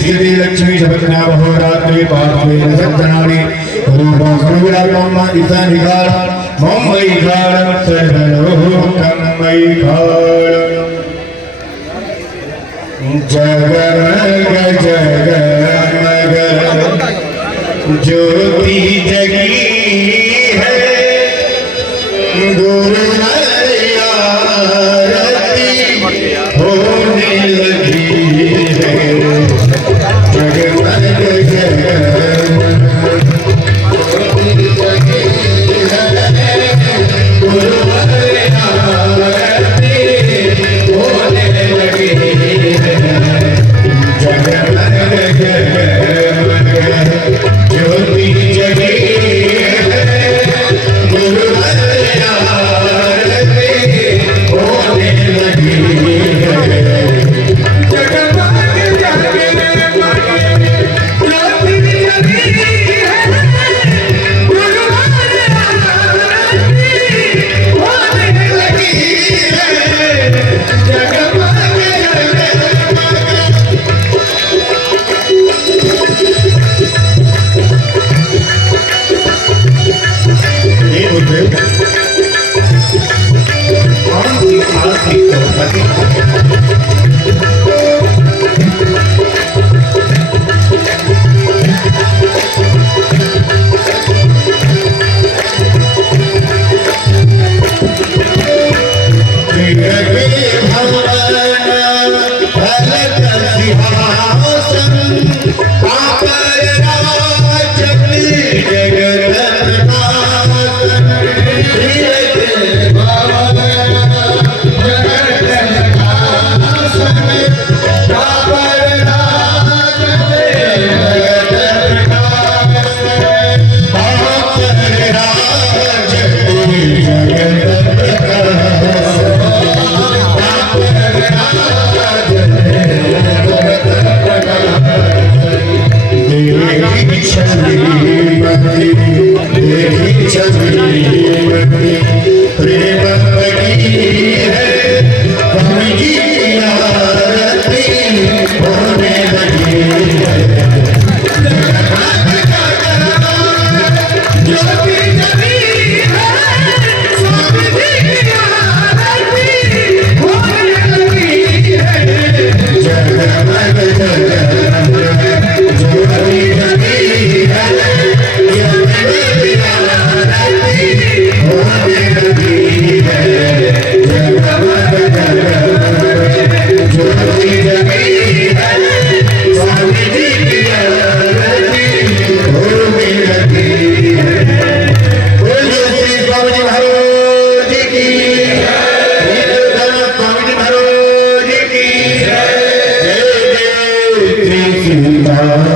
श्री लक्ष्मी शपथना बहुरात्रि पार्थवेन सत्तनानि रूपं सर्वविराजमान ईशानिकाल ममैकालं सर्वलोकं मैकालं जगमग जगमग ज्योति जगी है गुरु आरती होने लगी है जगमग जगमग गुरु आरती होने लगी है जगमग जगमग ज्योति जगी है गुरु आरती होने लगी है स्वामी जी की आरती होने लगी है। बोलिए श्री स्वामी जी महाराज की स्वामी जी महाराज की जय जय श्री सीताराम।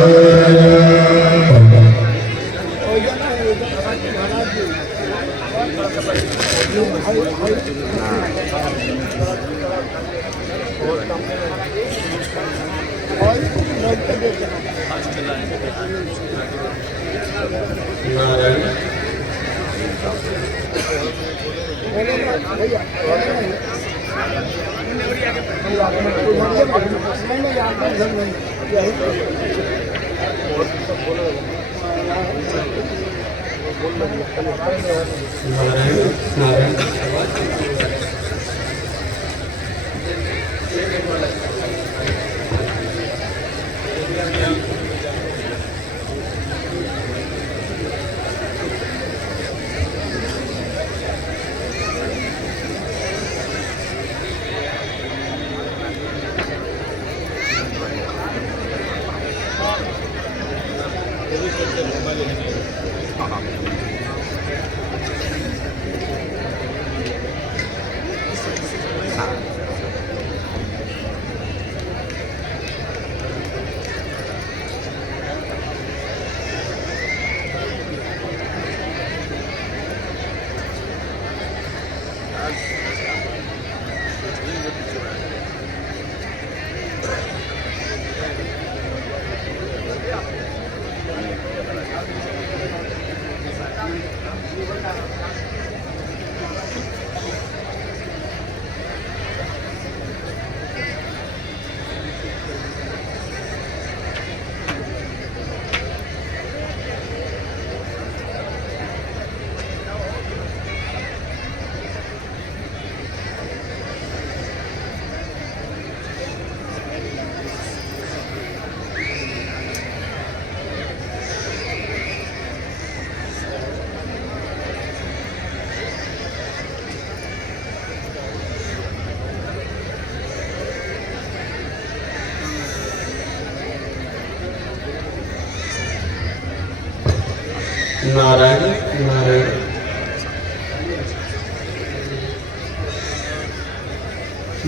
नारायण नारायण।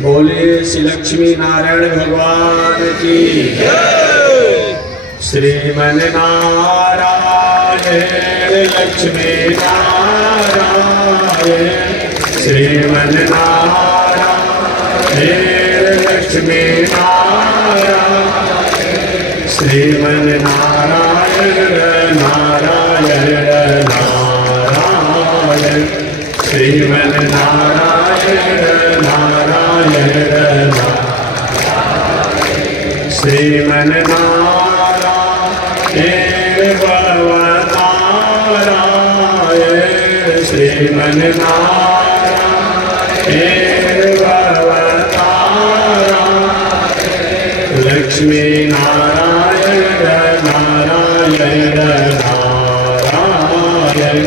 बोलिए श्री लक्ष्मी नारायण भगवान की श्रीमन नारायण लक्ष्मी नारायण श्रीमन नारायण लक्ष्मी नारायण श्रीमन नारायण नारायण नारायण श्रीमन नारायण नारायण श्रीमन नारायण भवनारायण श्रीमन नारायण भवनारायण लक्ष्मी नारायण नारायण नारायण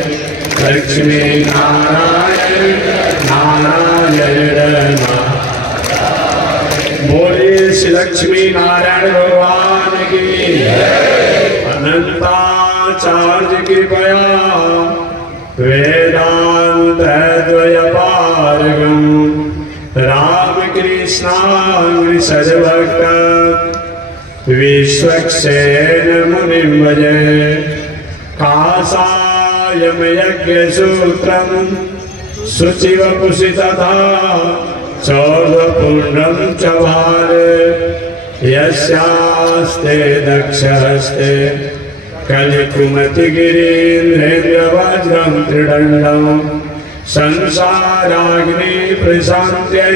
लक्ष्मी नारायण नारायण बोलिए श्री लक्ष्मी नारायण भगवान की अनंताचार्य की बया वेदांत द्वयपारगम राम कृष्णांग्रि सजभक्त विश्वक्सेन मुनिं भजे कासायम यज्ञ सूत्रम शुचिवपुषि तथा चौर्वपुण्ड्रं च भार यस्यास्ते दक्षहस्ते कलिकुमतिगिरीन्द्रेन्द्रवज्रं त्रिदण्डं संसाराग्नि प्रशान्त्यै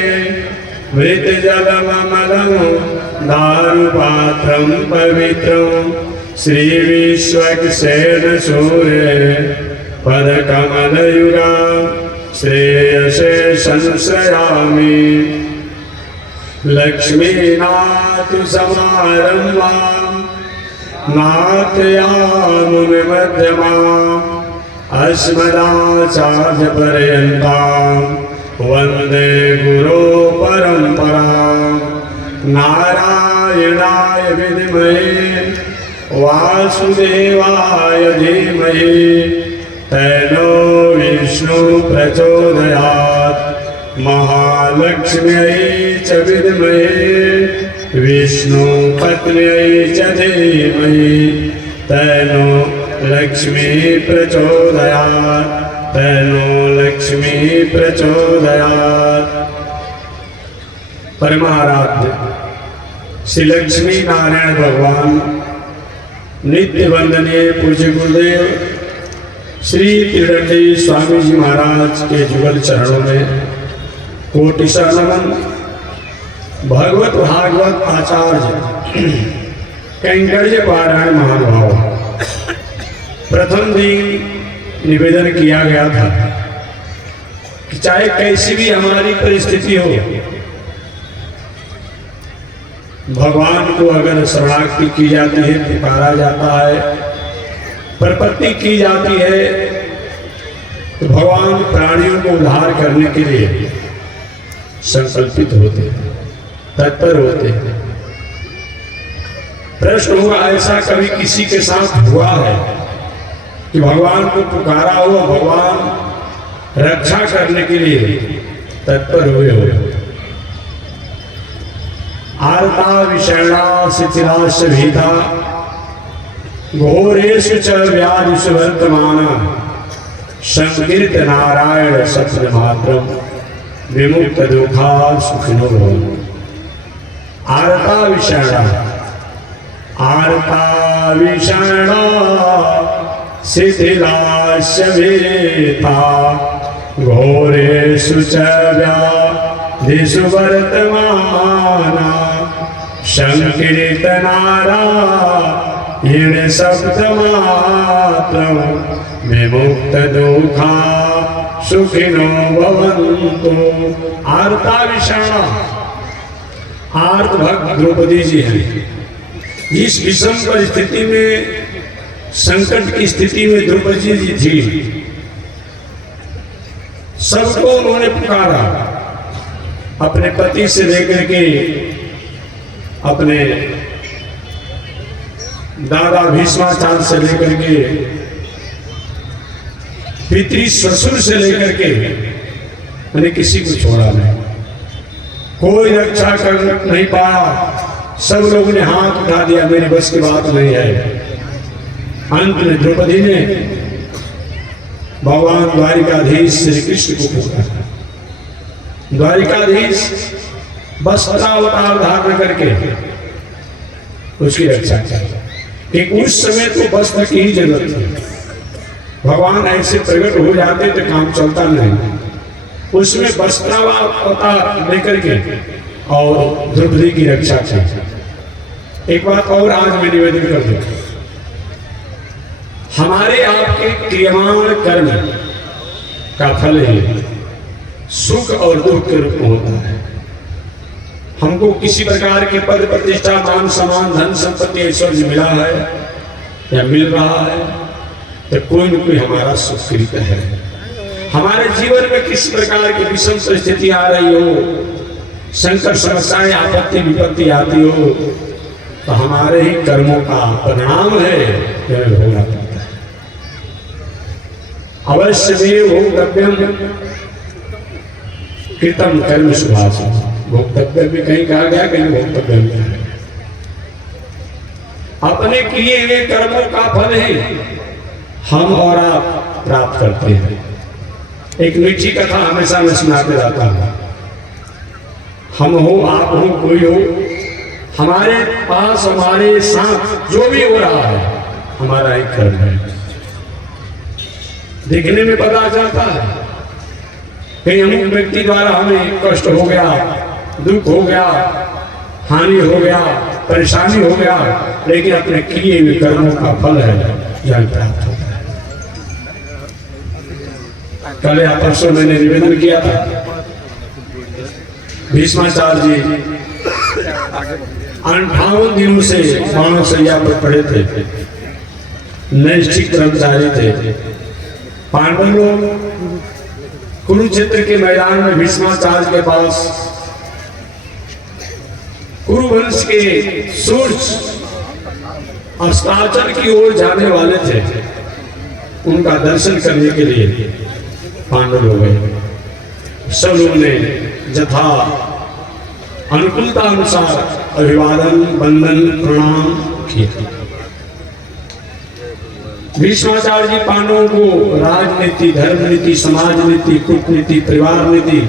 मृतजलममलं दारुपात्रं पवित्रं श्रीविश्वक्सेन सूर्ये पदकमलयुगा श्रेयसे संश्रयामि लक्ष्मीनाथ समारम्भां नाथयामुनिमध्यमाम् अस्मदाचार्यपर्यन्तां वन्दे गुरो परम्परां नारायण नारायणाय विद्महे वासुदेवाय धीमहि तन्नो विष्णु प्रचोदयात् महालक्ष्म्यै च विद्महे विष्णुपत्न्यै च धीमहि तन्नो लक्ष्मी प्रचोदयात् तन्नो लक्ष्मी प्रचोदयात्। परमाराध्य श्री लक्ष्मी नारायण भगवान नित्य वंदनीय पूज्य गुरुदेव श्री त्रिदंडी स्वामी जी महाराज के जुगल चरणों में कोटि नमन। भगवत भागवत आचार्य कैंकर्य पारायण महानुभाव प्रथम दिन निवेदन किया गया था कि चाहे कैसी भी हमारी परिस्थिति हो, भगवान को अगर शरणागति की जाती है, पुकारा जाता है, प्रपत्ति की जाती है, तो भगवान प्राणियों को उद्धार करने के लिए संकल्पित होते हैं, तत्पर होते हैं। प्रश्न होगा, ऐसा कभी किसी के साथ हुआ है कि भगवान को पुकारा हो, भगवान रक्षा करने के लिए तत्पर हुए हो? आर्ता विषैणा शिथिलाश्च भीता घोरेषु च व्याधिषु वर्तमाना संकीर्त नारायण सत्य मात्रम विमुक्त दुखा सुखिनो भवन्तु। आर्ता विषैणा शिथिलाश्च भीता घोरेषु च व्याधिषु वर्तमाना संकीर्तनारायण शब्दमात्रं विमुक्त दुःखा सुखिनो भवन्तु। आर्ता विषाणा, आर्त भक्त द्रौपदी जी हैं। जिस विषम परिस्थिति में, संकट की स्थिति में द्रौपदी जी थी, सबको उन्होंने पुकारा, अपने पति से लेकर के अपने दादा भीष्माचार्य से लेकर के पितृ ससुर से लेकर के मैंने किसी को छोड़ा नहीं, कोई रक्षा कर नहीं पाया। सब लोगों ने हाथ उठा दिया, मेरे बस की बात नहीं है। अंत में द्रौपदी ने भगवान द्वारिकाधीश श्री कृष्ण को पुकारा। द्वारिकाधीश वस्त्रावतार धारण करके उसकी रक्षा किया। कि उस समय तो वस्त्र की ही जरूरत थी, भगवान ऐसे प्रकट हो जाते तो काम चलता नहीं। उसमें वस्त्रावतार लेकर के और द्रौपदी की रक्षा की। एक बात और आज मैं निवेदन कर दूं, हमारे आपके क्रियमाण कर्म का फल है सुख और दुख के रूप में होता है। हमको किसी प्रकार के पद प्रतिष्ठा, मान सम्मान, धन संपत्ति, ऐश्वर्य मिला है या मिल रहा है तो कोई न कोई हमारा सुकृत है। हमारे जीवन में किसी प्रकार की विषम परिस्थिति आ रही हो, संकट समस्याएं, आपत्ति विपत्ति आती हो, तो हमारे ही कर्मों का परिणाम है जो भोगना पड़ता है। अवश्य में भोक्तव्यम कृतम कर्म शुभाशु। भोक्तव्य भी कहीं कहा गया, कहीं भोक्तव्य भी कहा गया। अपने किए हुए कर्मों का फल है हम और आप प्राप्त करते हैं। एक मीठी कथा हमेशा मैं सुनाते रहता हूं। हम हो, आप हो, कोई हो, हमारे पास, हमारे साथ जो भी हो रहा है हमारा एक कर्म है। देखने में पता चलता है कहीं अमुक व्यक्ति द्वारा हमें कष्ट हो गया, दुख हो गया, हानि हो गया, परेशानी हो गया, लेकिन अपने किए हुए कर्मों का फल है जल प्राप्त होता है। कल या परसों मैंने निवेदन किया था, भीष्माचार्य जी 58 दिनों से मानव सैया पर पड़े थे, नैष्ठिक कर्मचारी थे। पांडव लोग कुरुक्षेत्र के मैदान में भीष्माचार्य के पास कुरुवंश के सूर्य अस्ताचल की ओर जाने वाले थे, उनका दर्शन करने के लिए पांडव हो गए। सब लोगों ने यथा अनुकूलता अनुसार अभिवादन, वंदन, प्रणाम किए। भीष्माचार्य जी पांडवों को राजनीति, धर्म नीति, समाज नीति, कूटनीति, परिवार नीति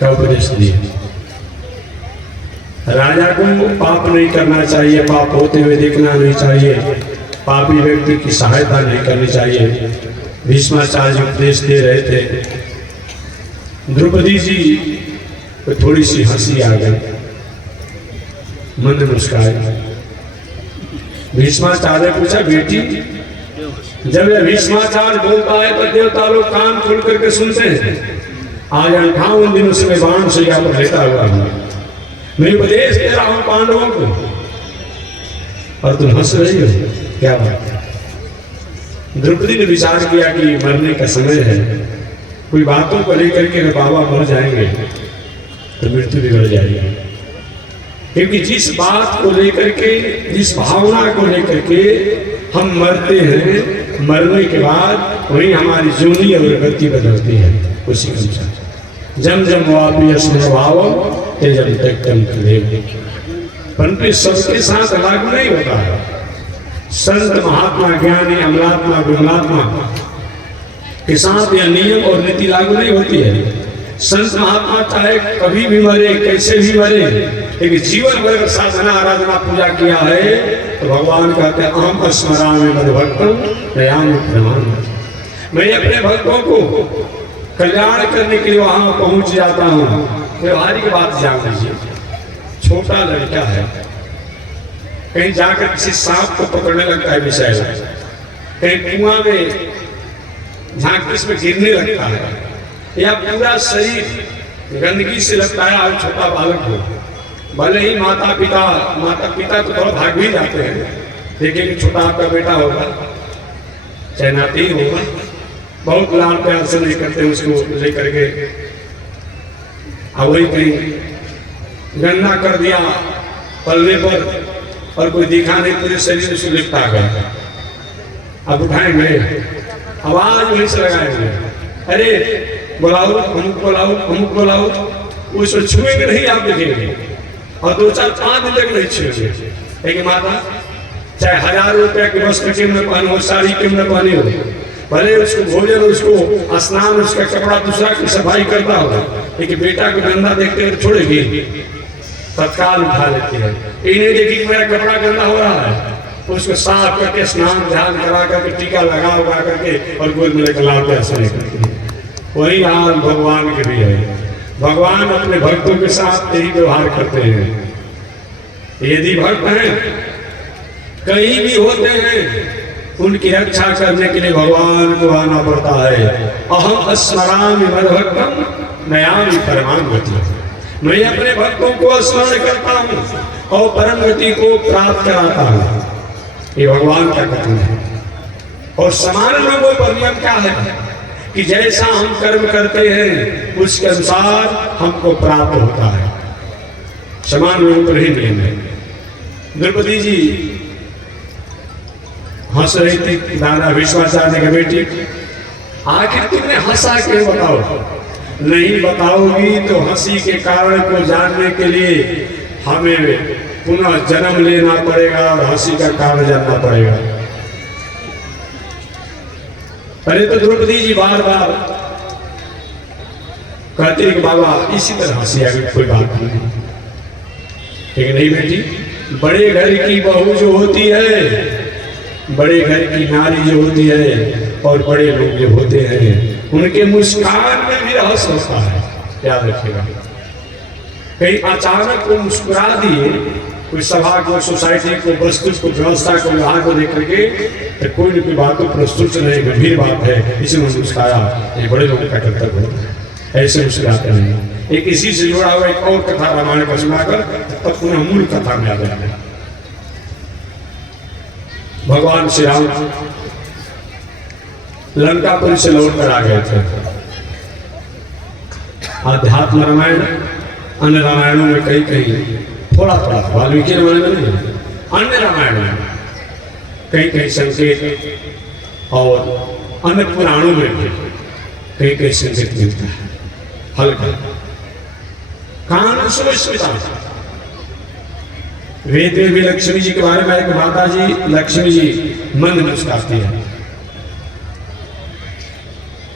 का उपदेश दिए। राजा को पाप नहीं करना चाहिए, पाप होते हुए देखना नहीं चाहिए, पापी व्यक्ति की सहायता नहीं करनी चाहिए, भीष्माचार्य उपदेश दे रहे थे। द्रौपदी जी को थोड़ी सी हंसी आ गई, मंद मुस्काए। भीष्माचार्य पूछा, बेटी जब यह भीष्माचार्य बोलता है तो देवता लोग कान खोल करके सुनते हैं। आज 58 दिनों से मैं बाण सैया पर लेटा हुआ हूं, मैं उपदेश दे रहा हूं पांडवों को, और तुम हंस रही हो, क्या बात है? द्रौपदी ने विचार किया कि मरने का समय है, कोई बातों को लेकर के बाबा मर जाएंगे तो मृत्यु बिगड़ जाएगी। क्योंकि जिस बात को लेकर के, जिस भावना को लेकर के हम मरते हैं, मरने के बाद वही हमारी जोनी और गति बदलती है। उसी के अनुसार जम जम वापी अस्मभाव तेजम त्यक्तम कृदेव, परंतु सबके साथ लागू नहीं होता है। संत, महात्मा, ज्ञानी, अमलात्मा, विमलात्मा के साथ यह नियम और नीति लागू नहीं होती है। संत महात्मा चाहे कभी भी मरे, कैसे भी मरे, लेकिन जीवन भर साधना, आराधना, पूजा किया है तो भगवान कहते हैं अहम स्मरामि मद्भक्तं नयामि प्रमाणम्। मैं अपने भक्तों को कल्याण करने के लिए वहां पहुंच जाता हूं। व्यवहारिक बात जान लीजिए, छोटा लड़का है, कहीं जाकर किसी सांप को पकड़ने लगता है विषैला, कहीं कुआं में झांकी में गिरने लगता है, या पूरा शरीर गंदगी से लगता है। और छोटा बालक हो, भले ही माता पिता तो थोड़ा भाग भी जाते हैं, लेकिन छोटा आपका बेटा होगा, चाहे नाती होगा, बहुत लाड प्यार से नहीं करते उसको लेकर के। अब वही कहीं गंदा कर दिया पल्ले पर और कोई दिखा नहीं, पूरे शरीर से लिपटा गया, अब उठाएंगे, आवाज वहीं से लगाएंगे, अरे बुलाओ, अमुक बुलाओ, अमुक बुलाओ, उसको छुएंगे नहीं, आप देखेंगे, और 2-4-5 दिन तक नहीं छुएंगे। लेकिन माता चाहे 1000 रुपया की वस्त्र क्यों न पहनी हो, साड़ी क्यों न पहनी हो, भले उसको भोजन, उसको स्नान, उसका कपड़ा दूसरा की सफाई करता होगा, लेकिन बेटा को गंदा देखते हैं तो छोड़ेगी, तत्काल उठा लेती है। ये नहीं देखी कि मेरा कपड़ा गंदा हो रहा है, उसको साफ करके स्नान ध्यान करा करके टीका लगा उगा करके और गोद में लेकर लाल पैसे नहीं करती। वही हाल भगवान के भी है। भगवान अपने भक्तों के साथ यही व्यवहार करते हैं। यदि भक्त हैं, कहीं भी होते हैं, उनकी रक्षा करने के लिए भगवान को आना पड़ता है। अहम स्मरामि मद्भक्तं नयामि परमां गतिम्, मैं अपने भक्तों को स्मरण करता हूँ और परम गति को प्राप्त कराता हूँ। ये भगवान का कथन है। और समान लोगों पर नियम क्या है कि जैसा हम कर्म करते हैं उसके अनुसार हमको प्राप्त होता है। समान लोगों पर ही नियम है। द्रौपदी जी हंस रही थी, दादा भीष्माचार्य की बेटी, आखिर तुमने हंसा क्यों, बताओ। नहीं बताओगी तो हंसी के कारण को जानने के लिए हमें पुनः जन्म लेना पड़ेगा और हंसी का कारण जानना पड़ेगा। पहले तो द्रौपदी जी बार बार कहती है कि बाबा इसी तरह हंसी आ गई, कोई बात नहीं, लेकिन नहीं बेटी, बड़े घर की बहू जो होती है, बड़े घर की नारी जो होती है और बड़े लोग जो होते हैं, उनके मुस्कान में भी रहस्य होता है, याद रखिएगा। कहीं अचानक वो मुस्कुरा दिए, कोई सभा को, सोसाइटी को, वस्तु को, व्यवस्था को, व्यवहार को देख करके, तो कोई न कोई बात तो प्रस्तुत नहीं, गंभीर बात है, इसमें मुस्कुराया, ये बड़े लोगों का कर्तव्य होता है, ऐसे मुस्कुराते नहीं। एक इसी से जुड़ा हुआ एक और कथा रामायण का सुनाकर तब पुनः मूल कथा में आ जाते हैं। भगवान श्री राम लंकापुरी से लौट कर आ गए थे। अध्यात्म रामायण अन्य रामायणों में कई कई थोड़ा थोड़ा, वाल्मीकि रामायण में नहीं, अन्य रामायण में कई कई संकेत और अन्य पुराणों में भी कई कई संकेत मिलता है हल्का। कान सुस्मिता, वेद में भी लक्ष्मी जी के बारे में एक माता जी लक्ष्मी जी मंद मुस्कुराती है।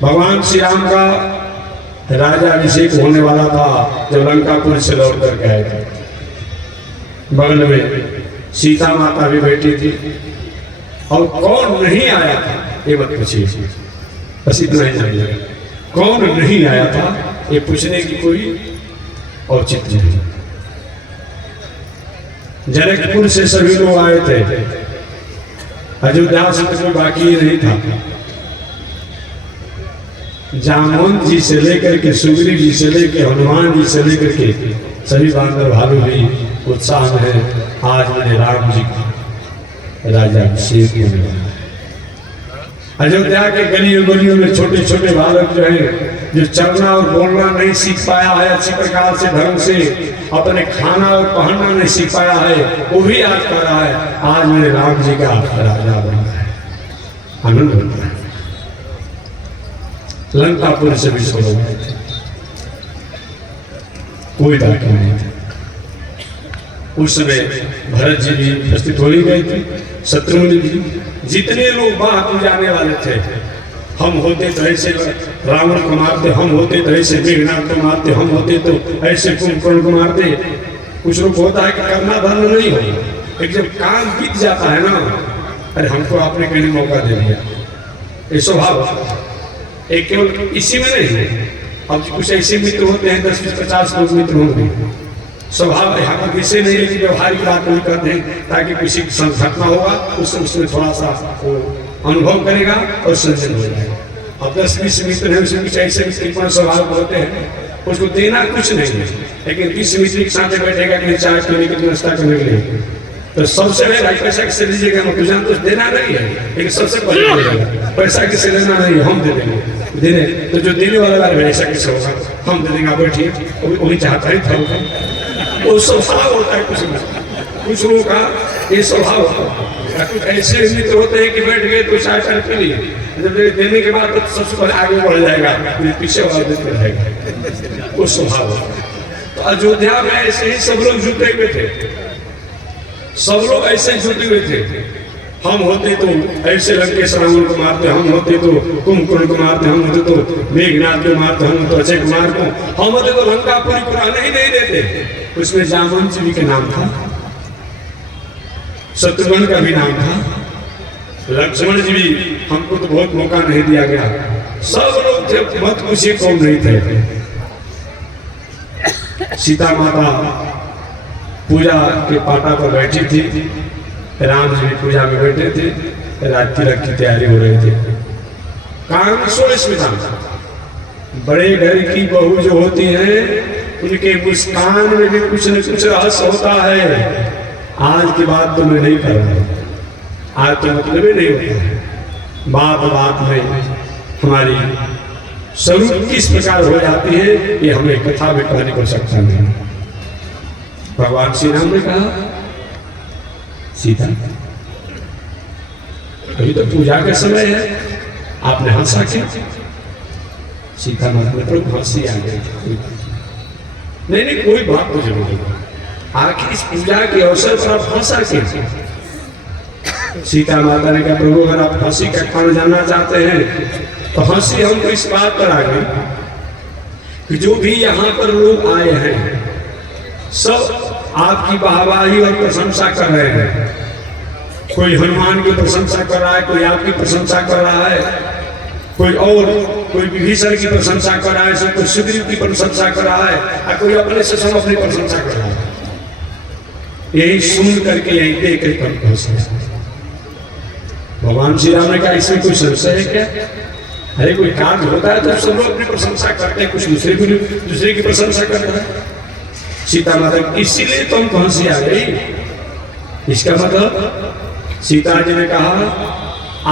भगवान श्री राम का राजा अभिषेक होने वाला था जब लंकापुर से लौट करके आए थे। बगल में सीता माता भी बैठी थी और कौन नहीं आया था ये मत पूछिए, बस इतना ही जानिए, कौन नहीं आया था ये पूछने की कोई औचित्य नहीं। जनकपुर से सभी लोग आए थे, अयोध्या से तो कोई बाकी नहीं था। जामवंत जी से लेकर के सुग्रीव जी से लेकर हनुमान जी से लेकर के सभी बांदर भालू भी उत्साह में है। आज मेरे राम जी का राजा अभिषेक होने वाला है। अयोध्या के गलियों गलियों में छोटे छोटे बालक जो है, जो चलना और बोलना नहीं सीख पाया है अच्छी प्रकार से ढंग से, अपने खाना और पहनना नहीं सीख पाया है, वो भी आज कर रहा है। आज मेरे राम जी का राजा बना है, आनंद होता है। लंकापुर से भी सब लोग थे, कोई बाकी नहीं था। उस समय भरत जी भी उपस्थित हो ही गए थे, शत्रुघ्न जी, जितने लोग बाह को जाने वाले थे। हम होते तो ऐसे रावण को मारते, हम होते तो ऐसे मेघनाथ को मारते, हम होते तो ऐसे कुंभकर्ण को मारते। कुछ लोग होता है कि करना धर्म नहीं हो, एक जब काम बीत जाता है ना, अरे हमको आपने कहीं मौका दे दिया, ये स्वभाव। एक केवल इसी में नहीं है, अब कुछ ऐसे मित्र होते हैं 10-50 लोग मित्र होंगे, स्वभाव है। हम किसी नहीं लेकिन व्यवहारिक बात नहीं करते हैं ताकि किसी घटना होगा उसमें थोड़ा सा अनुभव करेगा और संजन हो जाएगा। अब 10-20 मित्र हैं, उसमें कुछ ऐसे कृपण स्वभाव होते हैं, उसको देना कुछ नहीं है, लेकिन 20 मित्र के साथ बैठेगा कि चाय पीने की व्यवस्था करने के लिए, तो सबसे पहले पैसा किसे लीजिएगा, तुझे तो देना नहीं है, लेकिन सबसे पहले पैसा किसे लेना नहीं है, हम दे देंगे। देने तो जो देने वाला ऐसा किसे होगा, हम दे देंगे, बैठिए, वही चाहता ही था। वो स्वभाव होता है कुछ लोगों का, ये स्वभाव होता है। कुछ ऐसे मित्र होते हैं कि बैठ गए तो चाय चाय पी लिए, जब देने के बाद तो सबसे पहले आगे बढ़ जाएगा, पीछे वाला देते रहेगा, वो स्वभाव होता है। तो अयोध्या में ऐसे ही सब लोग जुटे हुए थे, सब लोग ऐसे जुटे हुए थे। हम होते तो ऐसे लंकेश रावण को मारते, हम होते तो कुंभकर्ण को मारते, हम होते तो मेघनाथ को मारते, हम तो अक्षय कुमार को, हम होते तो लंकापुरी को रहने ही नहीं देते। उसमें जामवंत जी का नाम था, शत्रुघ्न का भी नाम था, लक्ष्मण जी भी, हमको तो बहुत मौका नहीं दिया गया। सब लोग थे, मत पूछिए कौन नहीं थे। सीता माता पूजा के पाटा पर बैठी थी, राम जी भी पूजा में बैठे थे, रात तिलक की तैयारी हो रही थी। काम सोस्मिता, बड़े घर की बहू जो होती है उनके मुस्कान में भी कुछ न कुछ रहस्य होता है। आज की बात तो मैं नहीं कर रहा, आज तो मतलब ही नहीं होता है। बात में हमारी स्वरूप किस प्रकार हो जाती है ये हमें कथा में कहने को सक्षम है। भगवान श्री राम ने कहा, सीता अभी तो पूजा का समय है, आपने हंसा क्या? सीता माता ने हंसी आ गई। नहीं कोई बात तो जरूर है, आखिर इस पूजा के अवसर पर आप हंसा क्यों? सीता माता ने कहा, प्रभु अगर आप हंसी का कारण जानना चाहते हैं तो हंसी हमको इस बात पर आ गई कि जो भी यहाँ पर लोग आए हैं सब आपकी वाहवाही और प्रशंसा कर रहे हैं। कोई हनुमान की प्रशंसा कर रहा है, कोई आपकी प्रशंसा कर रहा है, कोई विभीषण की प्रशंसा कर रहा है, कोई सुग्रीव की प्रशंसा कर रहा है, और कोई अपने से सब अपनी प्रशंसा कर रहा है। यही सुन करके यही देख कर भगवान श्री राम ने कहा, इसमें कोई संशय है क्या? अरे कोई कार्य होता है तो सब लोग अपनी प्रशंसा करते हैं, कुछ दूसरे की प्रशंसा करता है। सीता माता इसीलिए तुम कौन सी आ गई? इसका मतलब सीता जी ने कहा,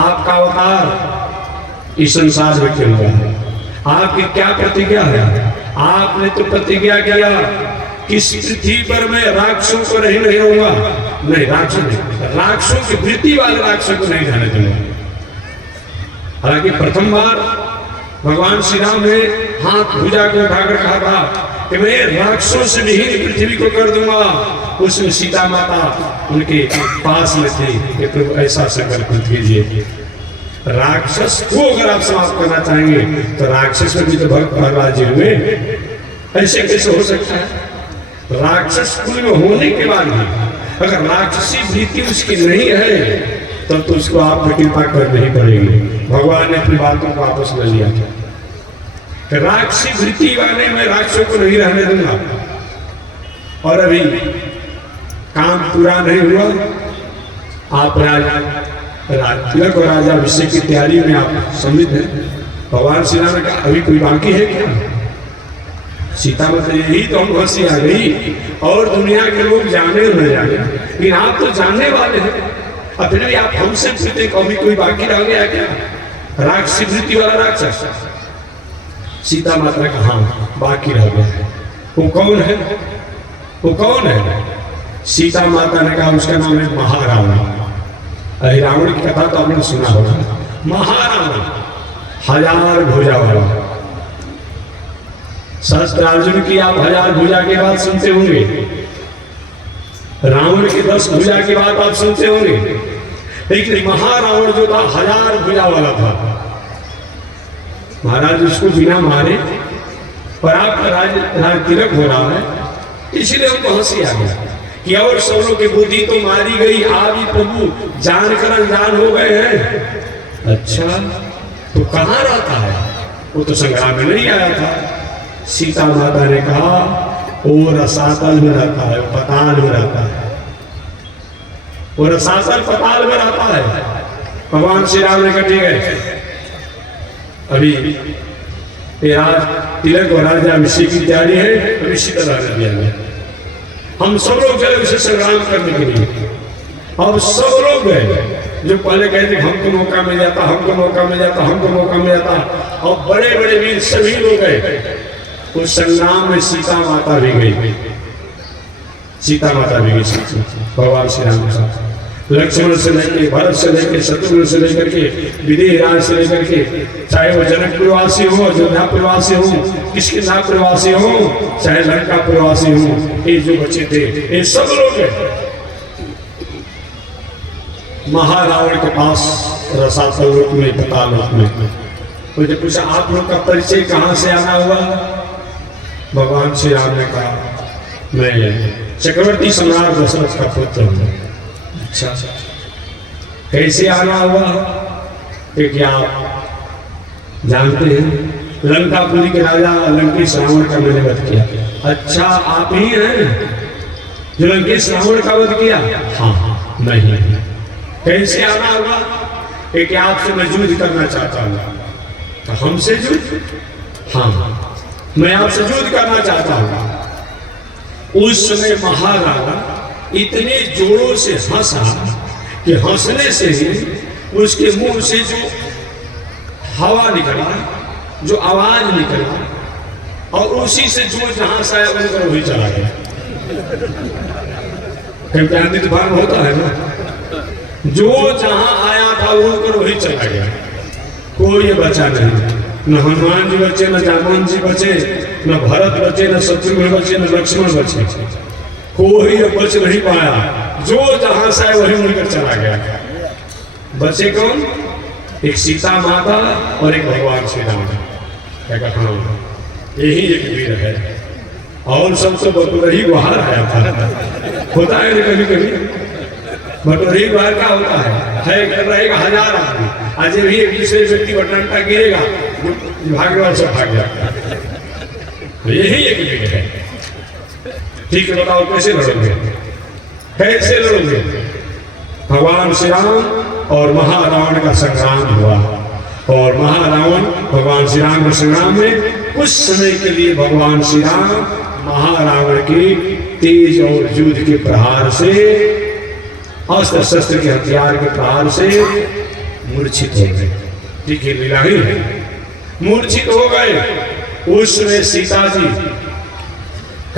आपका अवतार इस संसार में क्यों हुआ है? आपकी क्या प्रतिज्ञा है? आपने तो प्रतिज्ञा किया कि इस पृथ्वी पर मैं राक्षसों को नहीं रहूंगा, नहीं राक्षस नहीं, राक्षसों की वृत्ति वाले राक्षसों को नहीं रहने दूंगा। हालांकि प्रथम बार भगवान श्री राम ने हाथ भुजा को उठाकर कहा था कि मैं राक्षसों से विहीन पृथ्वी को कर दूंगा। उसमें सीता माता उनके पास में थी कि प्रभु ऐसा संकल्प कीजिए, राक्षस को अगर आप समाप्त करना चाहेंगे तो राक्षस में भी तो भक्त प्रहलाद जी हुए, ऐसे कैसे हो सकता है? राक्षस कुल में होने के बाद भी अगर राक्षसी वृत्ति उसकी नहीं है तब तो उसको आप कृपा करनी ही पड़ेगी। भगवान ने अपनी बातों को वापस ले लिया था कि राक्षसी वृत्ति वाले मैं राक्षसों को नहीं रहने दूंगा। और अभी काम पूरा नहीं हुआ, आप तिलक और राजा अभिषेक की तैयारी में आप सम्मिलित हैं। भगवान श्री राम ने कहा अभी कोई बाकी है क्या? सीता माता यही तो हम हंसी आ गई और दुनिया के लोग जाने और न जाने, लेकिन आप तो जानने वाले हैं, और फिर भी आप हमसे पूछते कभी कोई बाकी रह गया क्या? राक्षसी वृत्ति वाला राक्षस। सीता माता ने कहा हाँ बाकी रह गया है। वो कौन है? वो कौन है? सीता माता ने कहा उसका नाम है महारावण। रावण की कथा तो आपने सुना होगा। महारावण 1000 भुजा वाला। सहस्त्र अर्जुन की आप 1000 भुजा के बाद सुनते होंगे, रावण की 10 भुजा के बाद आप सुनते होंगे, लेकिन महारावण जो था 1000 भुजा वाला था। महाराज उसको बिना मारे और आपका राज तिलक हो रहा है, इसलिए हमको हंसी आ गया कि और सबों की बुद्धि तो मारी गई, आप ही प्रभु जानकर अनजान हो गए हैं। अच्छा तो कहाँ रहता है? वो तो संग्राम में नहीं आया था। सीता माता ने कहा वो रसातल में रहता है, पताल में रहता है, वो रसातल पताल में रहता है। भगवान श्री राम ने कहा ठीक है अभी तिलक और राजा अभिषेक की तैयारी है, अभी सीता राजा दिया गया, हम सब लोग चले उसे संग्राम करने के लिए। अब सब लोग गए, जो पहले कहते हमको मौका मिल जाता, हमको मौका मिल जाता, हमको मौका मिल जाता, और बड़े बड़े वीर सभी लोग गए उस संग्राम में। सीता माता भी गई, सीता माता भी गई भगवान श्री राम के साथ। लक्ष्मण से लेकर, भरत से लेकर, शत्रुघ्न से लेकर के, विदेह राज से लेकर के, चाहे वो जनकपुरवासी हो, अयोध्यापुरवासी हो, किष्किंधापुरवासी हो, चाहे लंकापुरवासी हो, ये जो बच्चे थे ये सब लोग महारावण के पास रसातल लोक में, पताल लोक में। तो जब पूछा आप लोग का परिचय कहाँ से आना हुआ? भगवान श्री राम ने कहा मैं चक्रवर्ती सम्राट दशरथ का पुत्र हूँ। अच्छा कैसे आना हुआ? क्योंकि आप जानते हैं लंकापुरी के राजा लंकेश रावण का मैंने वध किया। अच्छा आप ही हैं जो लंकेश रावण का वध किया? हाँ मैं ही। कैसे आना होगा? क्योंकि आपसे मैं युद्ध करना चाहता हूँ। तो हमसे युद्ध? हाँ मैं आपसे युद्ध करना चाहता हूँ। उस समय महाराणा इतने जोरों से हंसा कि हंसने से ही उसके मुंह से जो हवा निकला, जो आवाज निकला, और उसी से जो जहां से आया उनका वही चला गया। कहीं तूफान होता है ना, जो जहां आया था उनका वही चला गया। कोई बचा नहीं, न हनुमान जी बचे, न जामवन जी बचे, न भरत बचे, न शत्रुघ्न बचे, न लक्ष्मण बचे, कोई बच नहीं पाया। जो जहां से वही मुड़कर चला गया। बचे कौन? एक सीता माता और एक भगवान श्री राम। यही एक वीर है, और सबसे बटोरही गुहार आया था। होता है ना कभी कभी बटोरही गुहार का होता है कर रहेगा 1000 आदमी, आज भी एक दूसरे व्यक्ति बटनटा गिरेगा, भागने वाला सब भाग जाता। यही एक वीर है। ठीक है बताओ कैसे लड़ोगे? कैसे लड़ोगे? भगवान श्री राम और महारावण का संग्राम हुआ, और महारावण भगवान श्री राम के संग्राम में कुछ समय के लिए भगवान श्री राम महारावण के तेज और युद्ध के प्रहार से, अस्त्र शस्त्र के हथियार के प्रहार से मूर्छित हो गए। ठीक है लीला ही है, मूर्छित हो गए। उस समय सीता जी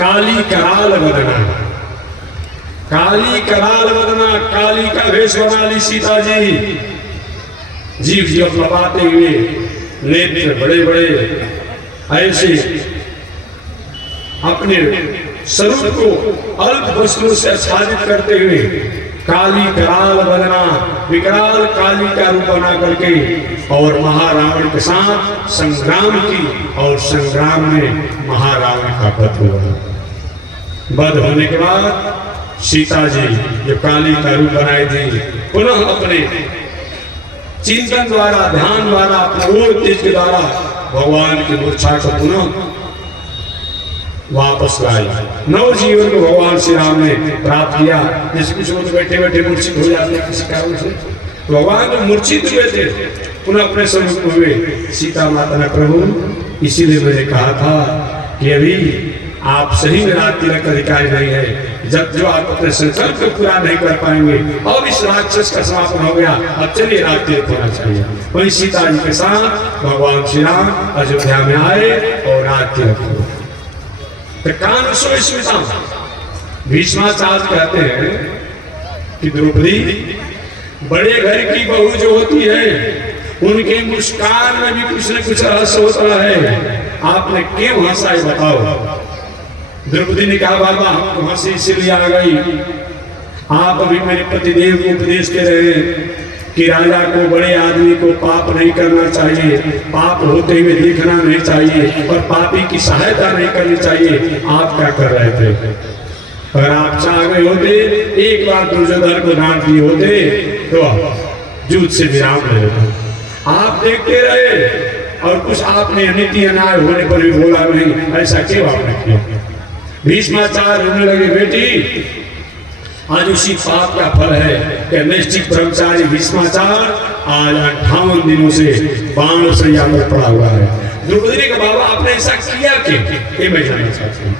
काली कराल वदना, काली कराल वदना, काली का वेश बना ली सीता जी। जीव जीव लगाते हुए, नेत्र बड़े बड़े ऐसे अपने स्वरूप को अल्प वस्त्रों से आच्छादित करते हुए काली कराल वदना, विकराल काली का रूप बना करके और महारावण के साथ संग्राम की, और संग्राम में महारावण का वध हुआ। वध होने के बाद सीता जी जो काली का रूप बनाई थी, पुनः अपने चिंतन द्वारा, ध्यान द्वारा, अपने और तेज के द्वारा भगवान की मूर्छा को पुनः वापस लाई। नव जीवन को भगवान श्री राम ने प्राप्त किया। जैसे कुछ लोग बैठे बैठे मूर्छित हो जाते हैं किसी कारण से, तो भगवान जो मूर्छित हुए थे पुनः अपने स्वरूप में हुए। सीता माता ने प्रभु इसीलिए मैंने कहा था कि अभी आप सही में रात तिलक का अधिकारी नहीं है। जब जो आप अपने संकल्प को पूरा नहीं कर पाएंगे, अब इस राक्षस का समापन हो गया, अब चलिए रात तिलक होना चाहिए। वही सीता जी के साथ भगवान श्री राम अयोध्या में आए और रात तिलक हुआ। तो कान सो स्मिता, भीष्माचार्य कहते हैं कि द्रौपदी बड़े घर की बहू जो होती है उनके मुस्कान में भी कुछ न कुछ रहस्य होता है। आपने क्यों हंसा है बताओ। द्रौपदी ने कहा बाबा हमको हंसी इसलिए आ गई, आप अभी मेरे पतिदेव को उपदेश दे रहे हैं कि राजा को, बड़े आदमी को पाप नहीं करना चाहिए, पाप होते हुए देखना नहीं चाहिए और पापी की सहायता नहीं करनी चाहिए। आप क्या कर रहे थे? अगर आप चाह गए होते, एक बार दुर्योधन को डांट दिए होते तो युद्ध से विराम ले लेते। आप देखते रहे और कुछ आपने नीति अन्याय होने पर भी बोला नहीं। ऐसा क्यों आपने किया? भीष्माचार्य रोने लगे, बेटी आज उसी पाप का फल है कि नैष्ठिक ब्रह्मचारी भीष्माचार्य आज 58 दिनों से बाण सैया पर पड़ा हुआ है। द्रौपदी ने कहा बाबा आपने ऐसा किया क्यों? ये मैं जानना चाहती हूँ।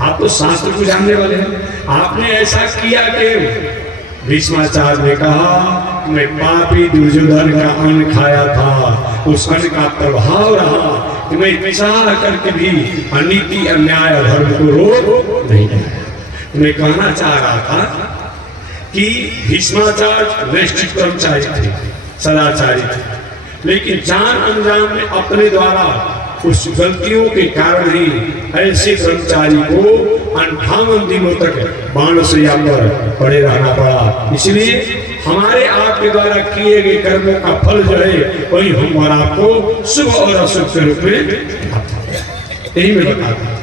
आप तो शास्त्र को जानने वाले हैं, आपने ऐसा किया क्यों? भीष्माचार्य ने कहा मैं पापी दुर्योधन का अन्न खाया था, उस अन्न का प्रभाव रहा कि मैं विचार करके भी अनीति अन्याय अधर्म को रोक नहीं पाया। मैं कहना चाह रहा था कि भीष्माचार्य नैष्ठिक कर्मचारी थे, सदाचारी थे, लेकिन जान अनजान में अपने द्वारा उस गलतियों के कारण ही ऐसे कर्मचारी को 58 दिनों तक बाणशैया पर पड़े रहना पड़ा। इसलिए हमारे आपके द्वारा किए गए कर्मों का फल जो है वही हम और आपको शुभ और अशुभ के रूप में यही मैं बताता।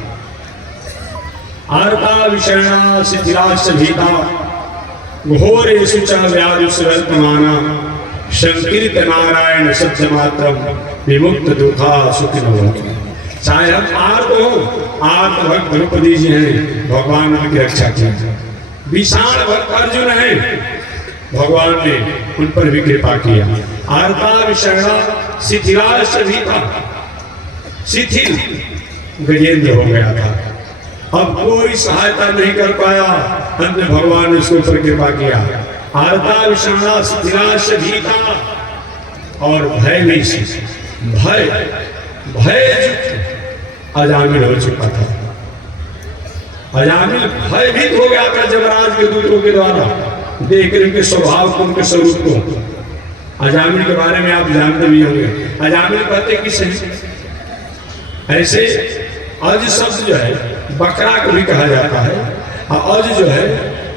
आर्ता विषयणा शिथिलाश्च भीता घोरेषु च व्याधिसुरल्पमाना संकीर्त नारायण सत्य मात्रम विमुक्त दुखा सुखिनो। चाहे हम आर्त हो, आर्त भक्त द्रौपदी जी हैं, भगवान की रक्षा की। विशाल भक्त अर्जुन है, भगवान ने उन पर भी कृपा किया। आर्ता विषयणा शिथिलाश्च भीता, शिथिल गजेंद्र हो गया था, अब कोई सहायता नहीं कर पाया, अंत में भगवान ने उसके ऊपर कृपा किया। आर्ता विषाणा शिथिलाश्च भीता, और भय नहीं सी, भय अजामिल हो चुका था। अजामिल भयभीत हो गया था जमराज के दूतों के द्वारा देख कर उनके स्वभाव को, उनके स्वरूप को। अजामिल के बारे में आप जानते भी होंगे। अजामिल कहते किसे? ऐसे अज शब्द जो है बकरा को भी कहा जाता है, और अज जो है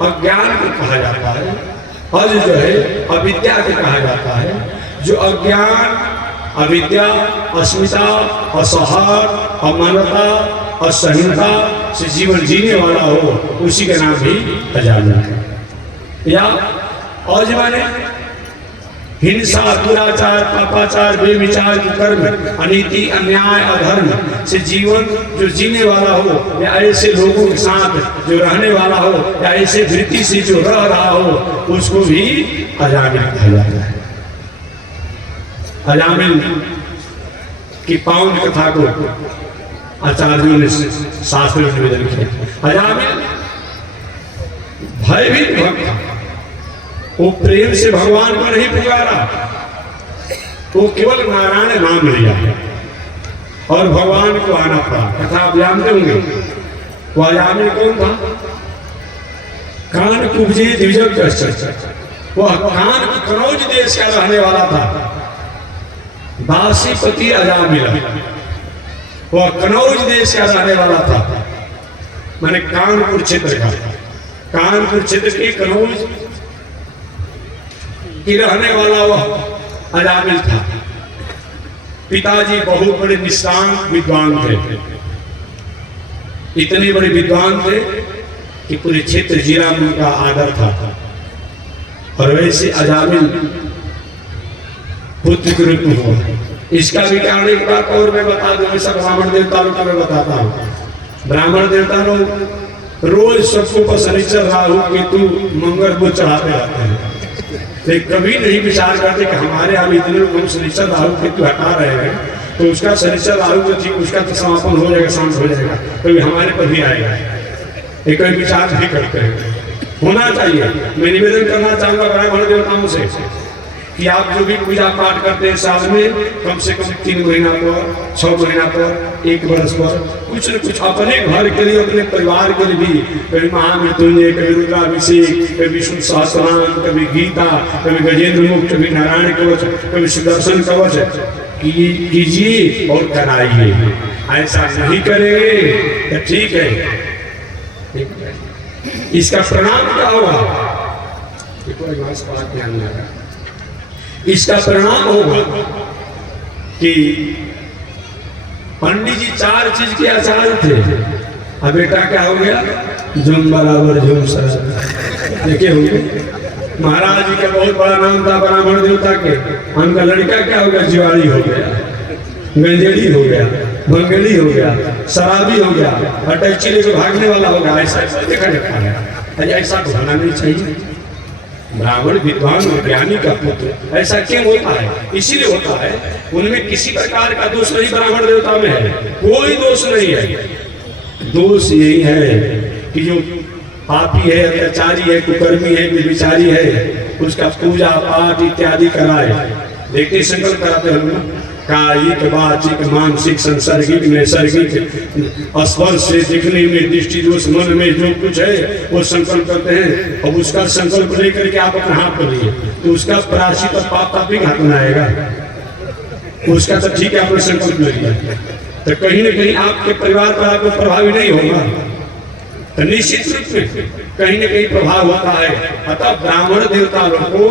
अज्ञान को कहा जाता है, अज जो है अविद्या को कहा जाता है। जो अज्ञान, अविद्या, अस्मिता, असहार, अमानता, असहिष्णुता से जीवन जीने वाला हो, उसी का नाम भी अजामिल है। या अज माने हिंसा, दुराचार, पापाचार, बेविचार की कर्म, अनीति, अन्याय, अधर्म से जीवन जो जीने वाला हो, या ऐसे लोगों के साथ जो रहने वाला हो, या ऐसे वृत्ति से जो रह रहा हो, उसको भी अजामिल कहा जाता है। अजामिल की पावन कथा को आचार्यों ने शास्त्र में निवेदन किया। अजामिल भयभीत भक्त था, वो प्रेम से भगवान को नहीं पुकारा, वो केवल नारायण नाम लिया और भगवान को आना पड़ा। कथा आप जानते होंगे, वो अजामिल कौन था? कान कुब्जे द्विजक वह कान कनौज देश का रहने वाला था। दासीपति अजामिल वह कनौज देश का रहने वाला था, माने कानपुर क्षेत्र का, कानपुर क्षेत्र के कनौज की रहने वाला वह अजामिल था। पिताजी बहुत बड़े निष्ठावान विद्वान थे, इतने बड़े विद्वान थे कि पूरे क्षेत्र जिला में उनका आदर था। और वैसे अजामिल पुत्र के रूप में हुआ। इसका भी कारण एक बात और मैं बता दूं, ऐसा ब्राह्मण देवता लोग को मैं बताता हूँ। ब्राह्मण देवता लोग रोज सबको पर शनिचर राहु केतु मंगल बुध चढ़ाते रहते हैं, लेकिन कभी नहीं विचार करते कि हमारे यहाँ इतने लोग हम शनिचर राहु केतु हटा रहे हैं, तो उसका शनिचर राहु जो थी उसका तो समापन हो जाएगा, शांत हो जाएगा, कभी हमारे पर भी आएगा। ये कोई विचार नहीं करते हैं। होना चाहिए। मैं निवेदन करना चाहूंगा ब्राह्मण देवताओं से कि आप जो भी पूजा पाठ करते हैं साल में कम से कम 3 महीना पर, 6 महीना पर, 1 वर्ष पर कुछ न कुछ अपने घर के लिए, अपने परिवार के लिए भी, कभी महामृत्युंजय, कभी रुद्राभिषेक, कभी विष्णु सहस्त्रनाम, कभी गीता, कभी गजेंद्र मुक्त, कभी नारायण कवच, कभी सुदर्शन कवच कीजिए और कराइए। ऐसा नहीं करेंगे तो ठीक है, इसका परिणाम क्या होगा? इसका परिणाम होगा कि पंडित जी 4 चीज के आचार्य थे, अब बेटा क्या हो गया? झुम बराबर झुम सर। देखे होंगे महाराज जी का बहुत बड़ा नाम था ब्राह्मण देवता के, उनका लड़का क्या हो गया? जिवाड़ी हो गया, गंजेड़ी हो गया, बंगली हो गया, शराबी हो गया, और टैक्सी लेकर भागने वाला हो गया। ऐसा देखा जाता है। ऐसा तो होना नहीं चाहिए। ब्राह्मण विद्वान और ज्ञानी का पुत्र ऐसा क्यों होता है? इसीलिए होता है उनमें किसी प्रकार का दोष नहीं ब्राह्मण देवता में है, कोई दोष नहीं है। दोष यही है कि जो पापी है, अत्याचारी है, कुकर्मी है, विचारी है, उसका पूजा पाठ इत्यादि कराए। देखते संकल्प कराते हैं कायिक, वाचिक, मानसिक, सांसर्गिक, नैसर्गिक, स्पर्श से दिखने में, दृष्टि दोष, मन में जो कुछ है वो संकल्प करते हैं। और उसका संकल्प लेकर के आप अपने हाथ पर लिए तो उसका प्रायश्चित पाप का भी हाथ में आएगा। उसका तो ठीक है आपने संकल्प ले लिया, तो कहीं न कहीं आपके परिवार पर आपको प्रभावी नहीं होगा, तो निश्चित रूप में कहीं न कहीं प्रभाव होता है। अतः ब्राह्मण देवता लोग को